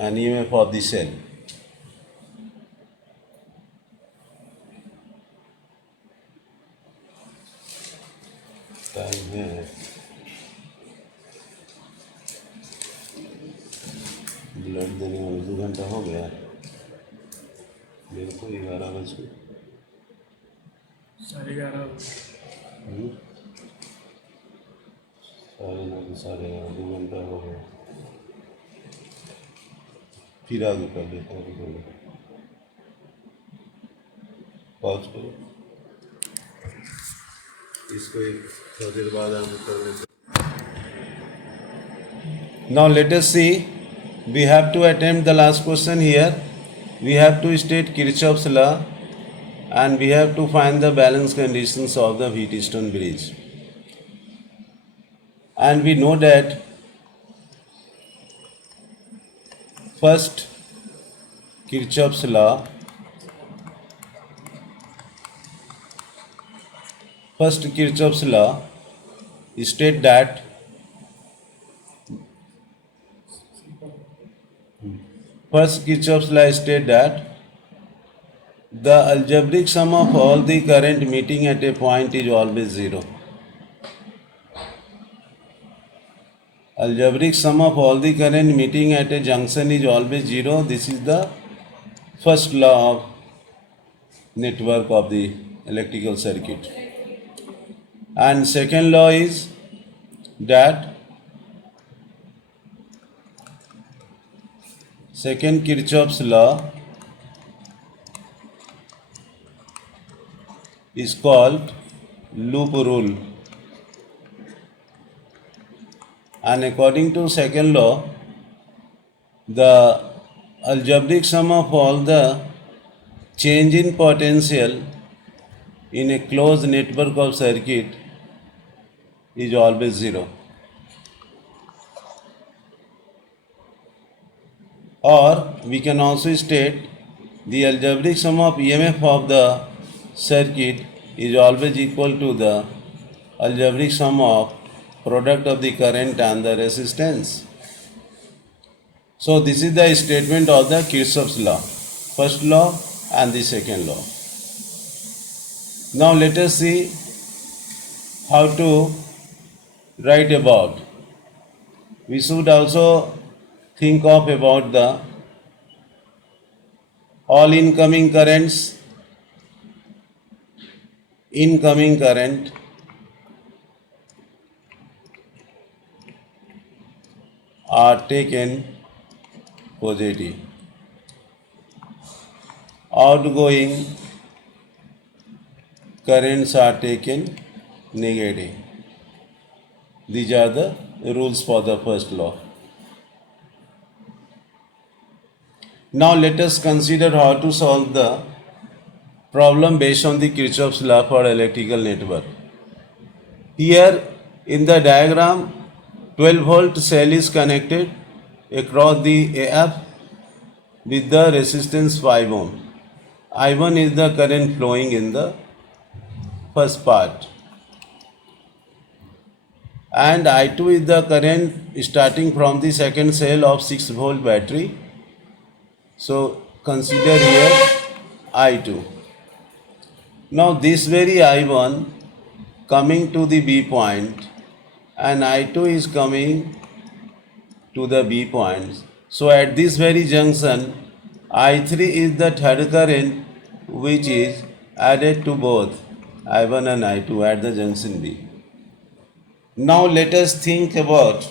and EMF of the cell. Time है blood देने में 2 घंटा हो गया मेरे को 11 बज के 11:30 साढ़े 9 2 घंटा हो गया फिर आगे कर लेता हूँ, पॉज करो इसको, एक थोड़ी देर बाद आगे कर लेते। Now let us see, we have to attempt the last question here. We have to state Kirchhoff's law and we have to find the balance conditions of the Wheatstone bridge. And we know that first Kirchhoff's law, state that the algebraic sum of all the current meeting at a point is always zero. Algebraic sum of all the current meeting at a junction is always zero. This is the first law of network of the electrical circuit. And second law is that second Kirchhoff's law is called loop rule. And according to second law, the algebraic sum of all the change in potential in a closed network of circuit is always zero. Or we can also state the algebraic sum of EMF of the circuit is always equal to the algebraic sum of product of the current and the resistance. So this is the statement of the Kirchhoff's law, first law and the second law. Now let us see how to write about. We should also think of about the all incoming current are taken positive, outgoing currents are taken negative. These are the rules for the first law. Now let us consider how to solve the problem based on the Kirchhoff's law for electrical network. Here in the diagram, 12-volt cell is connected across the AF with the resistance 5 ohm. I1 is the current flowing in the first part, and I2 is the current starting from the second cell of 6-volt battery. So consider here I2. Now this very I1 coming to the B point and I2 is coming to the B point. So at this very junction, I3 is the third current which is added to both I1 and I2 at the junction B. Now let us think about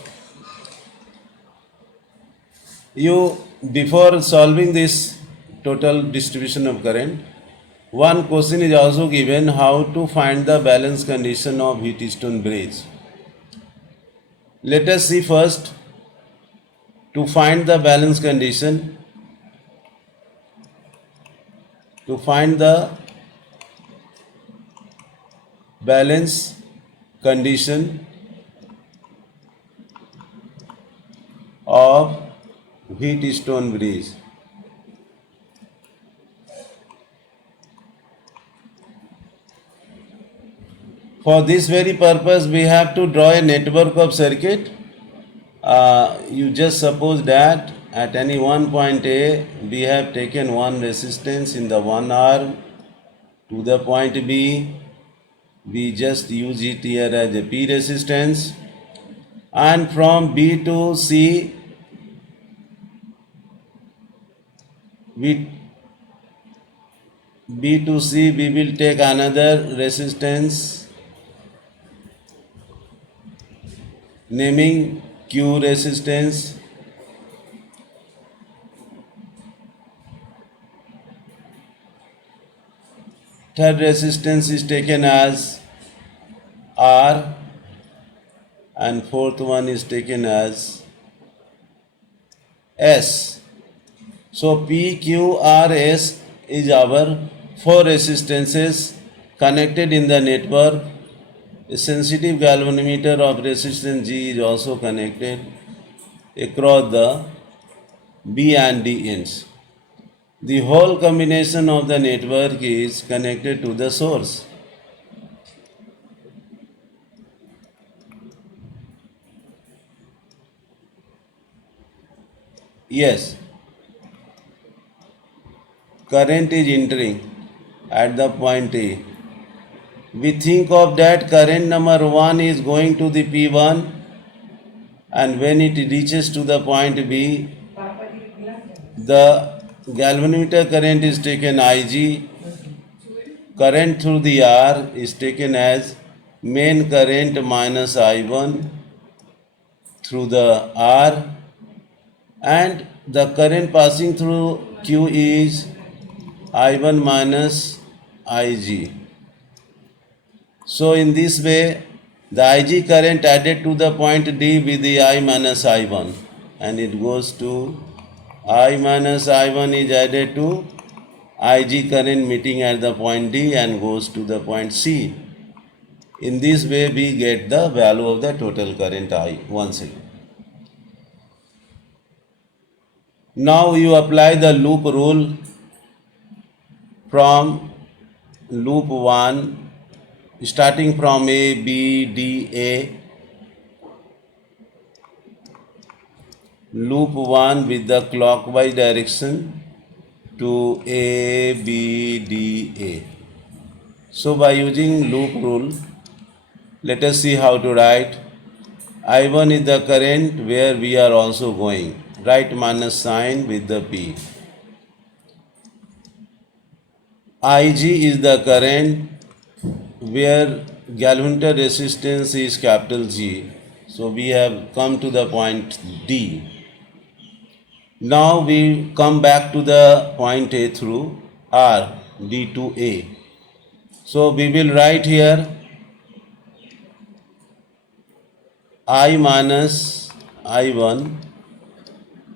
before solving this total distribution of current. One question is also given, how to find the balance condition of Wheatstone bridge. Let us see first, to find the balance condition, of Wheatstone bridge. For this very purpose, we have to draw a network of circuit. You just suppose that at any one point A, we have taken one resistance in the one arm to the point B. We just use it here as a P resistance, and from B to C, we will take another resistance naming Q resistance, Third resistance is taken as R, and fourth one is taken as S. So PQRS is our four resistances connected in the network. A sensitive galvanometer of resistance G is also connected across the B and D ends. The whole combination of the network is connected to the source. Yes, current is entering at the point A. We think of that current number 1 is going to the P1, and when it reaches to the point B, the galvanometer current is taken Ig. Current through the R is taken as main current minus I1 through the R, and the current passing through Q is I1 minus Ig. So in this way, the Ig current added to the point D with the I minus I1, and it goes to I minus I1 is added to Ig current meeting at the point D and goes to the point C. In this way, we get the value of the total current I once again. Now you apply the loop rule from loop 1, starting from A, B, D, A. Loop 1 with the clockwise direction to A, B, D, A. So by using loop rule, let us see how to write. I1 is the current where we are also going. Write minus sign with the P. Ig is the current where galvanometer resistance is capital G. So we have come to the point D. Now we come back to the point A through R, D to A. So we will write here I minus I1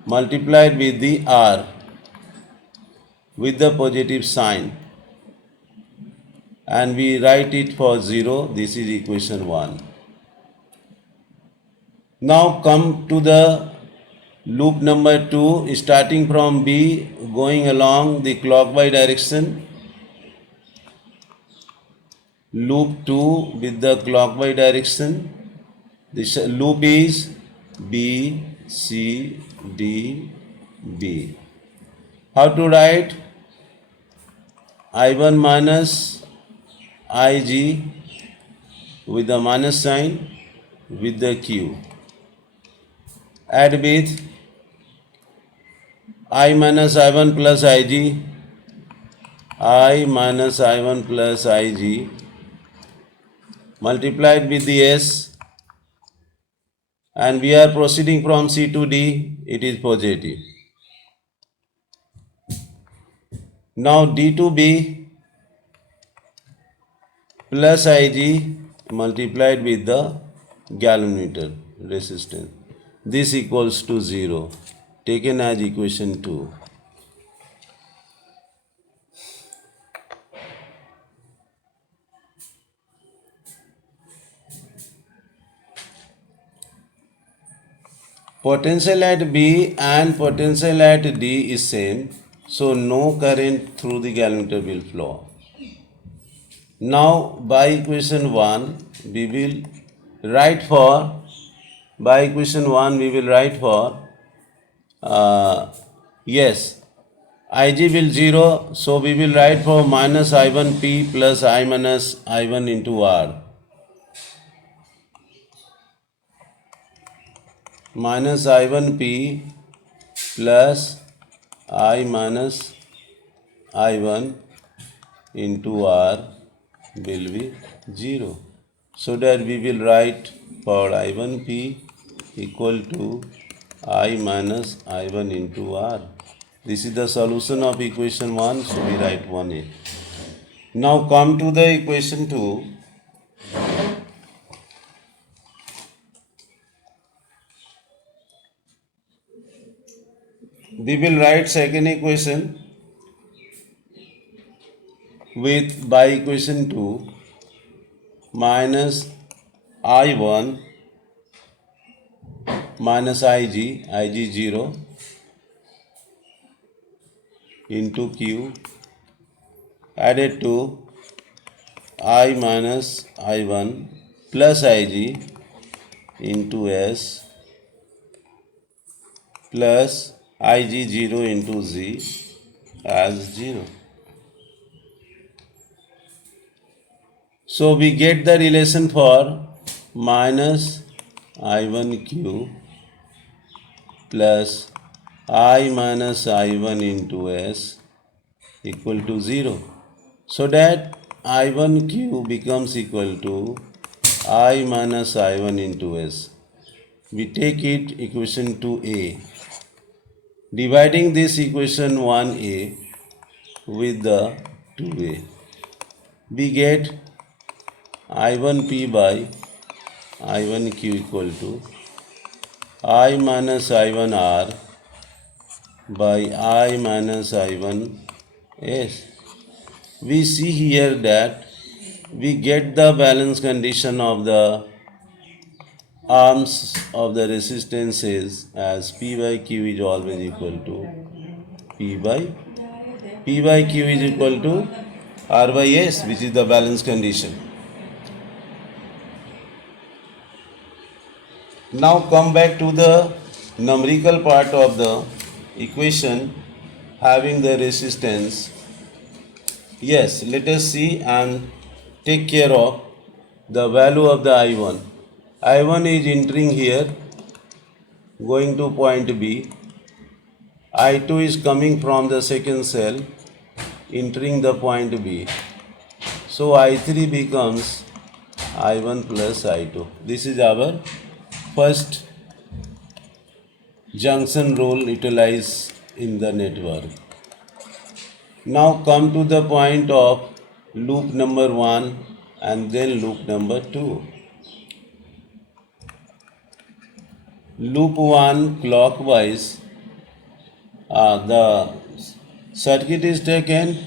multiplied with the R with the positive sign, and we write it for 0. This is equation 1. Now come to the loop number 2, starting from B, going along the clockwise direction. Loop 2 with the clockwise direction. This loop is B, C, D, B. How to write? I1 minus Ig with the minus sign with the Q. Add with I minus I1 plus Ig, I minus I1 plus Ig multiplied with the S, and we are proceeding from C to D, it is positive. Now D to B plus Ig multiplied with the galvanometer resistance. This equals to 0, taken as equation 2. Potential at B and potential at D is same, so no current through the galvanometer will flow. Now by equation 1 we will write for, yes, Ig will 0, so we will write for minus I1P plus I minus I1 into R. Minus I1P plus I minus I1 into R will be 0. So that we will write for I1P equal to I minus I1 into R. This is the solution of equation 1, so we write 1A. Now come to the equation 2. We will write second equation with by equation 2 minus I1 minus Ig 0 into Q added to I minus I1 plus Ig into S plus Ig 0 into Z as 0. So we get the relation for minus I1Q plus I minus I1 into S equal to 0. So that I1Q becomes equal to I minus I1 into S. We take it equation 2a. Dividing this equation 1a with the 2a, we get I1P by I1Q equal to I minus I1R by I minus I1S. We see here that we get the balance condition of the arms of the resistances as P by Q is always equal to P by Q is equal to R by S, which is the balance condition. Now come back to the numerical part of the equation having the resistance. Yes, let us see and take care of the value of the I1. I1 is entering here, going to point B. I2 is coming from the second cell, entering the point B. So I3 becomes I1 plus I2. This is our first junction rule utilized in the network. Now come to the point of loop number 1 and then loop number 2. Loop 1 clockwise, the circuit is taken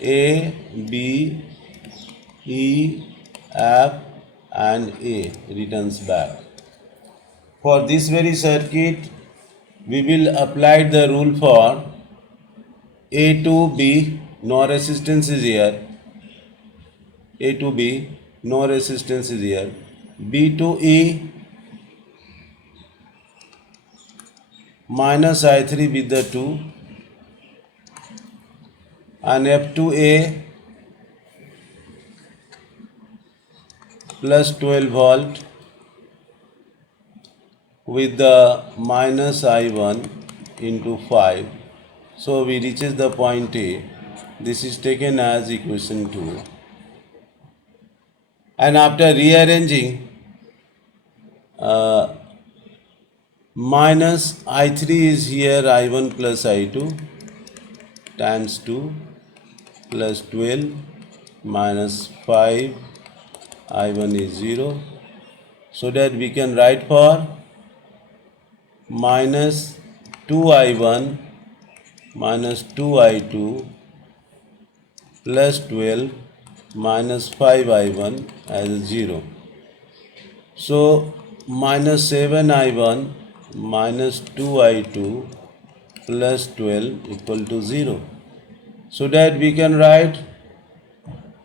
A, B, E, F and A returns back. For this very circuit, we will apply the rule for A to B, no resistance is here. A to B, no resistance is here. B to E, minus I3 with the 2. And F to A, plus 12 volt with the minus I1 into 5. So we reaches the point A. This is taken as equation 2. And after rearranging, minus I3 is here I1 plus I2 times 2 plus 12 minus 5 I1 is 0. So that we can write for minus 2I1 minus 2I2 plus 12 minus 5I1 as 0. So minus 7I1 minus 2I2 plus 12 equal to 0. So that we can write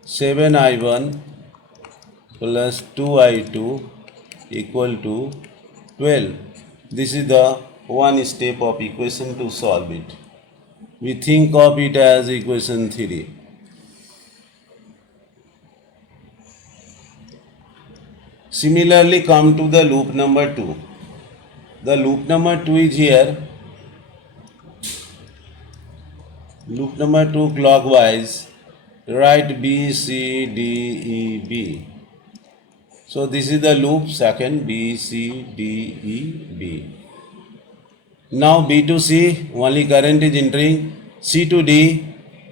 7I1 plus 2I2 equal to 12. This is the one step of equation to solve it. We think of it as equation 3. Similarly, come to the loop number 2. The loop number 2 is here. Loop number 2 clockwise, write B, C, D, E, B. So this is the loop second, B, C, D, E, B. Now B to C, only current is entering. C to D,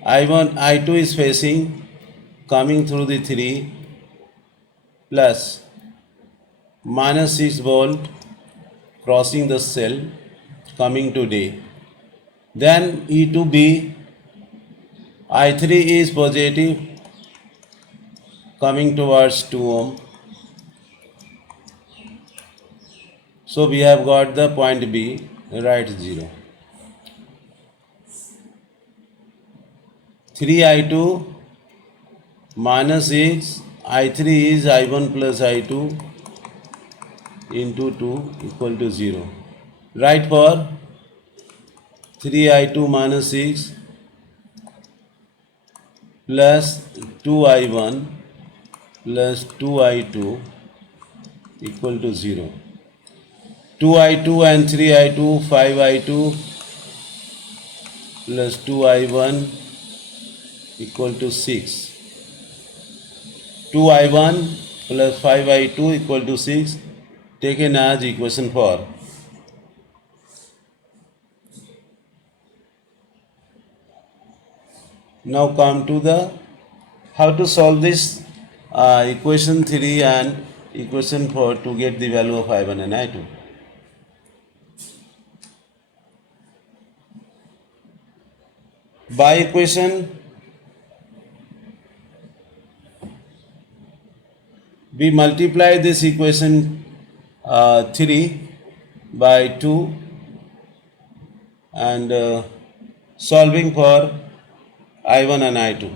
I1, I2 is facing. coming through the 3 plus minus 6 volt crossing the cell coming to D. Then E to B, I3 is positive coming towards 2 ohm. So we have got the point B, write 0. 3I2 minus 6, I3 is I1 plus I2 into 2 equal to 0. Write for 3I2 minus 6 plus 2I1 plus 2I2 equal to 0. 2I2 and 3I2, 5I2 plus 2I1 equal to 6. 2I1 plus 5I2 equal to 6 taken as equation 4. Now come to the how to solve this equation 3 and equation 4 to get the value of I1 and I2. By equation we multiply this equation 3 by 2 and solving for I1 and I2.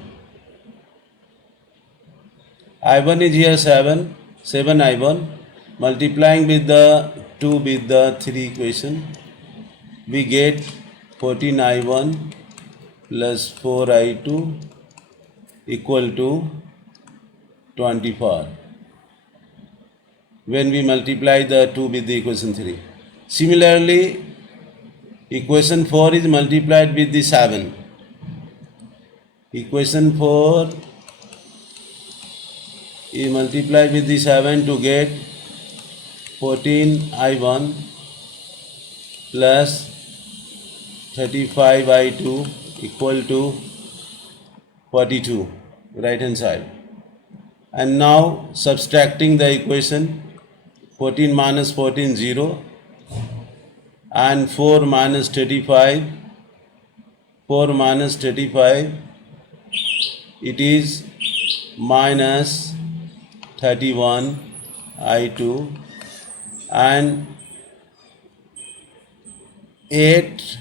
I1 is here 7 I1, multiplying with the 2 with the 3 equation, we get 14 I1 plus 4 I2 equal to 24. When we multiply the 2 with the equation 3. Similarly, equation 4 is multiplied with the 7. Equation 4 is multiplied with the 7 to get 14 I1 plus 35 I2 equal to 42, right hand side. And now subtracting the equation, 14 minus 14 0 and 4 minus 35, 4 minus 35, it is minus 31 I2 and 8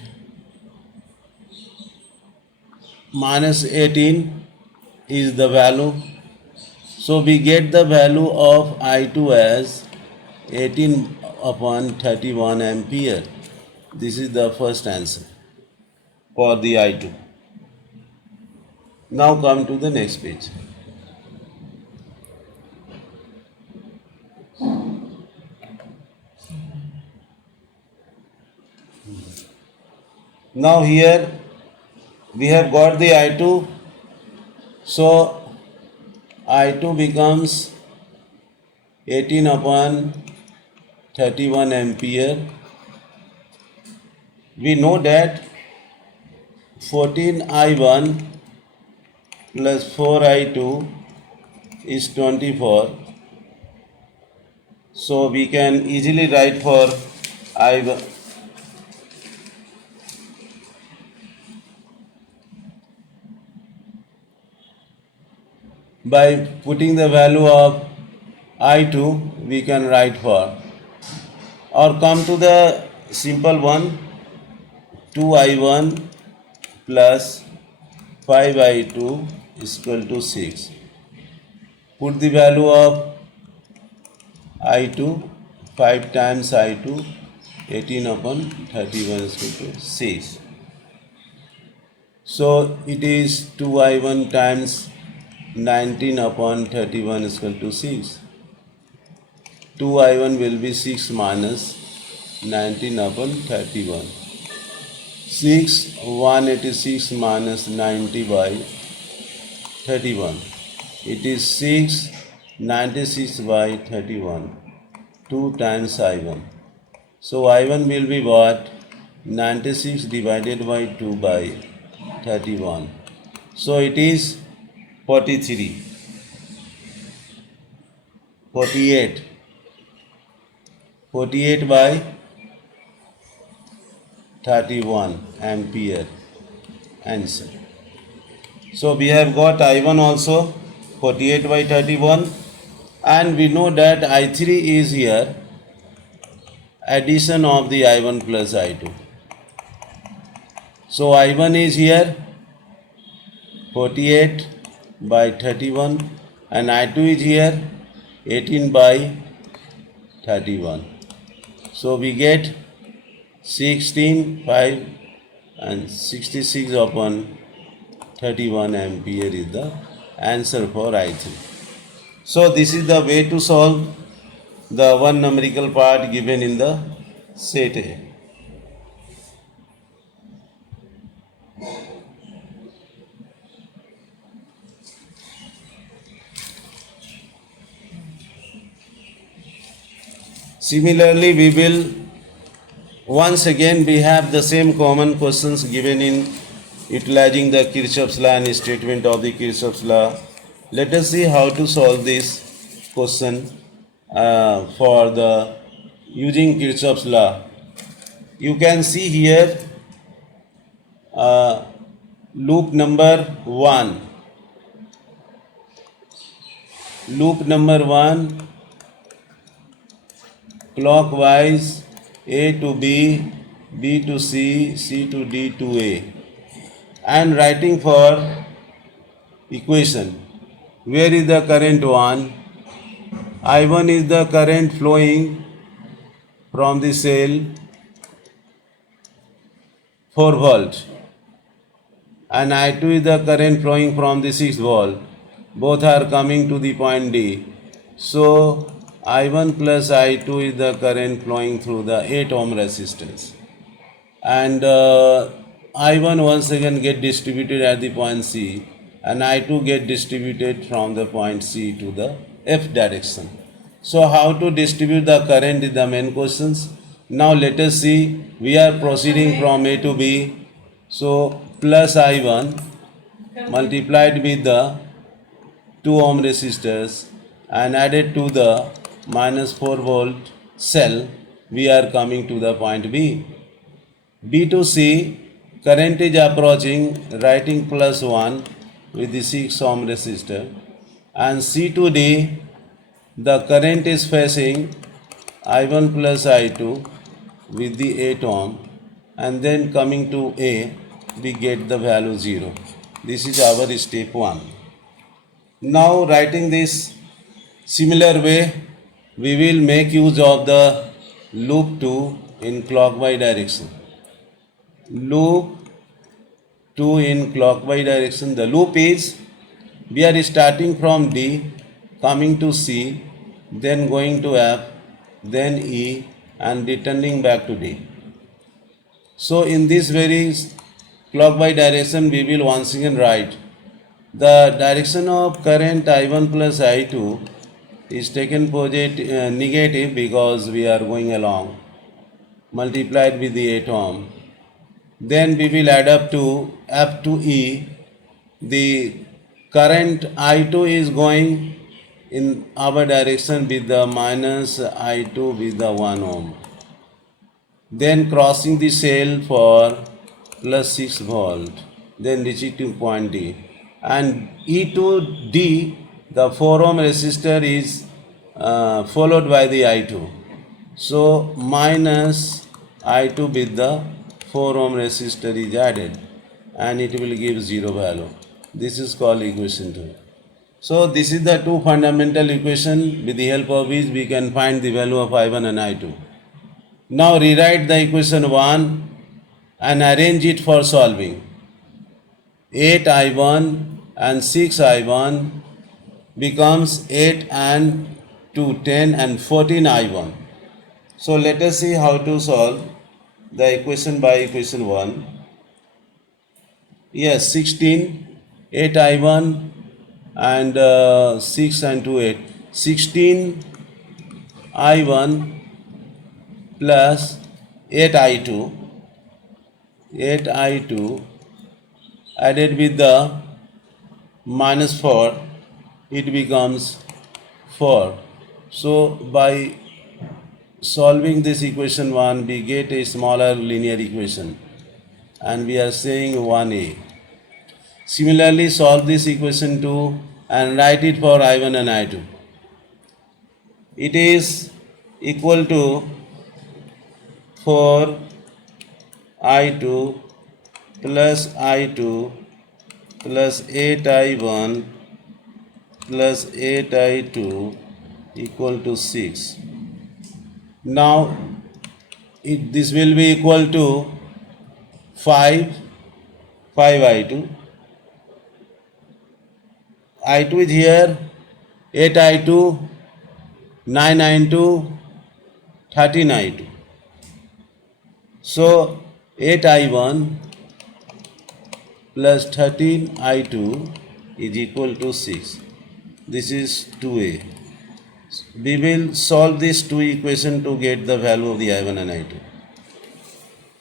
minus 18 is the value. So we get the value of I2 as 18 upon 31 ampere. This is the first answer for the I2. Now come to the next page. Now here we have got the I2. So I2 becomes 18 upon 31 ampere. We know that 14 I1 plus 4 I2 is 24. So we can easily write for I1 by putting the value of I2 we can write for, or come to the simple one, 2I1 plus 5I2 is equal to 6. Put the value of I2, 5 times I2, 18 upon 31 is equal to 6. So it is 2I1 times 19 upon 31 is equal to 6. 2I1 will be 6 minus 19 upon 31. 6, 186 minus 90 by 31. It is 6, 96 by 31. 2 times I1. So I1 will be what? 96 divided by 2 by 31. So it is 43, 48, 48 by 31 ampere answer. So we have got I1 also 48 by 31, and we know that I3 is here addition of the I1 plus I2. So I1 is here 48 by 31 and I2 is here 18 by 31. So we get 16, 5 and 66 upon 31 ampere is the answer for I3. So this is the way to solve the one numerical part given in the set A. Similarly, we will once again we have the same common questions given in utilizing the Kirchhoff's law and statement of the Kirchhoff's law. Let us see how to solve this question for the using Kirchhoff's law. You can see here loop number 1. Loop number 1 clockwise A to B, B to C, C to D to A, and writing for equation. Where is the current 1? I1 is the current flowing from the cell 4 volt, and I2 is the current flowing from the 6 volt. Both are coming to the point D. So I1 plus I2 is the current flowing through the 8 ohm resistance, and I1 once again get distributed at the point C, and I2 get distributed from the point C to the F direction. So how to distribute the current is the main questions. Now let us see, we are proceeding from A to B. So plus I1 multiplied with the 2 ohm resistors and added to the minus 4 volt cell, we are coming to the point B. B to C, current is approaching, writing plus 1 with the 6 ohm resistor, and C to D, the current is facing I1 plus I2 with the 8 ohm, and then coming to A, we get the value 0. This is our step 1. Now writing this similar way, we will make use of the loop 2 in clockwise direction. Loop 2 in clockwise direction. The loop is, we are starting from D, coming to C, then going to F, then E, and returning back to D. So in this very clockwise direction, we will once again write the direction of current I1 plus I2 is taken negative because we are going along, multiplied with the 8 ohm. Then we will add up to F to E. The current I2 is going in our direction with the minus I2 with the 1 ohm. Then crossing the cell for plus 6 volt. Then reaching to point D. And E to D, the 4 ohm resistor is followed by the I2. So minus I2 with the 4 ohm resistor is added, and it will give 0 value. This is called equation 2. So this is the two fundamental equation with the help of which we can find the value of I1 and I2. Now rewrite the equation 1 and arrange it for solving. 8I1 and 6I1 becomes 8 and 2, 10 and 14I1. So let us see how to solve the equation by equation 1. Yes, 16, 8I1 and 6 and 2, 8. 16I1 plus 8I2 added with the minus 4, it becomes 4. So by solving this equation 1, we get a smaller linear equation, and we are saying 1a. Similarly, solve this equation 2 and write it for I1 and I2. It is equal to 4I2 plus I2 plus 8I1 plus 8I2 equal to 6. Now this will be equal to 5 I2. I2 is here, 8I2, 9I2, 13I2. So 8I1 plus 13I2 is equal to 6. This is 2a. We will solve these two equations to get the value of the I1 and I2.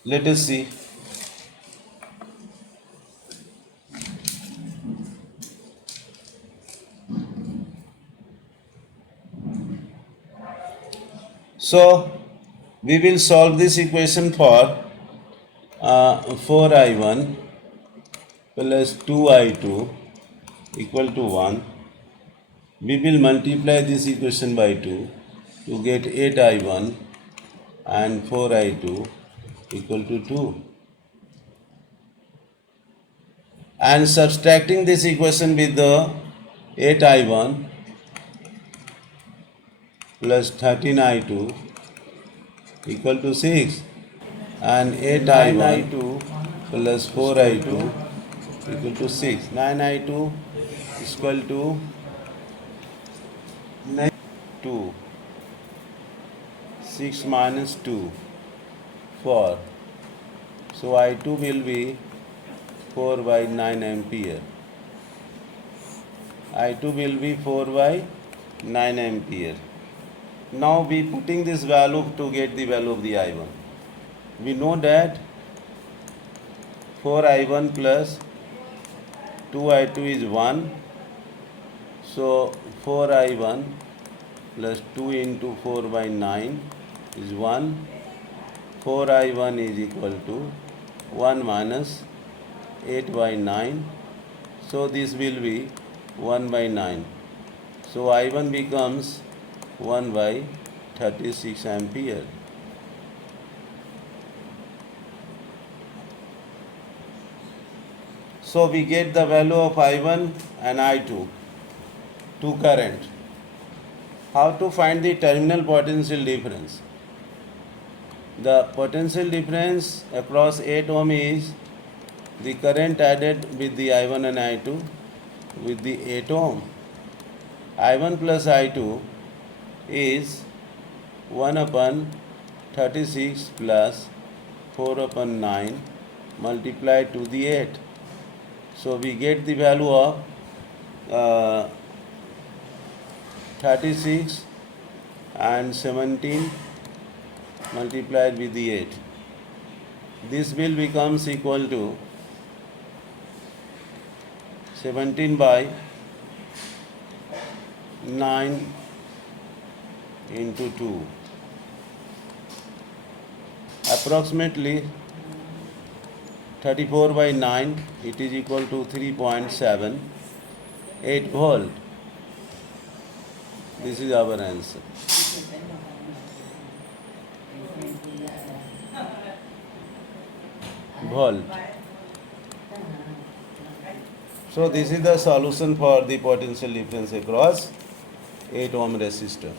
Let us see. So we will solve this equation for 4I1 plus 2I2 equal to 1. We will multiply this equation by 2 to get 8I1 and 4I2 equal to 2. And subtracting this equation with the 8I1 plus 13I2 equal to 6, and 8I1 plus 4I2 equal to 6. 9I2 is equal to 2. 6 minus 2, 4. So I2 will be 4 by 9 ampere. I2 will be 4 by 9 ampere. Now we putting this value to get the value of the I1. We know that 4I1 plus 2I2 is 1. So 4I1 plus 2 into 4 by 9 is 1. 4I1 is equal to 1 minus 8 by 9. So this will be 1 by 9. So I1 becomes 1 by 36 ampere. So we get the value of I1 and I2, two current. How to find the terminal potential difference? The potential difference across 8 ohm is the current added with the I1 and I2 with the 8 ohm. I1 plus I2 is 1 upon 36 plus 4 upon 9 multiplied to the 8. So we get the value of 36 and 17 multiplied with the 8. This will becomes equal to 17 by 9 into 2. Approximately 34 by 9, it is equal to 3.78 volt. This is our answer. Volt. So this is the solution for the potential difference across 8 ohm resistor.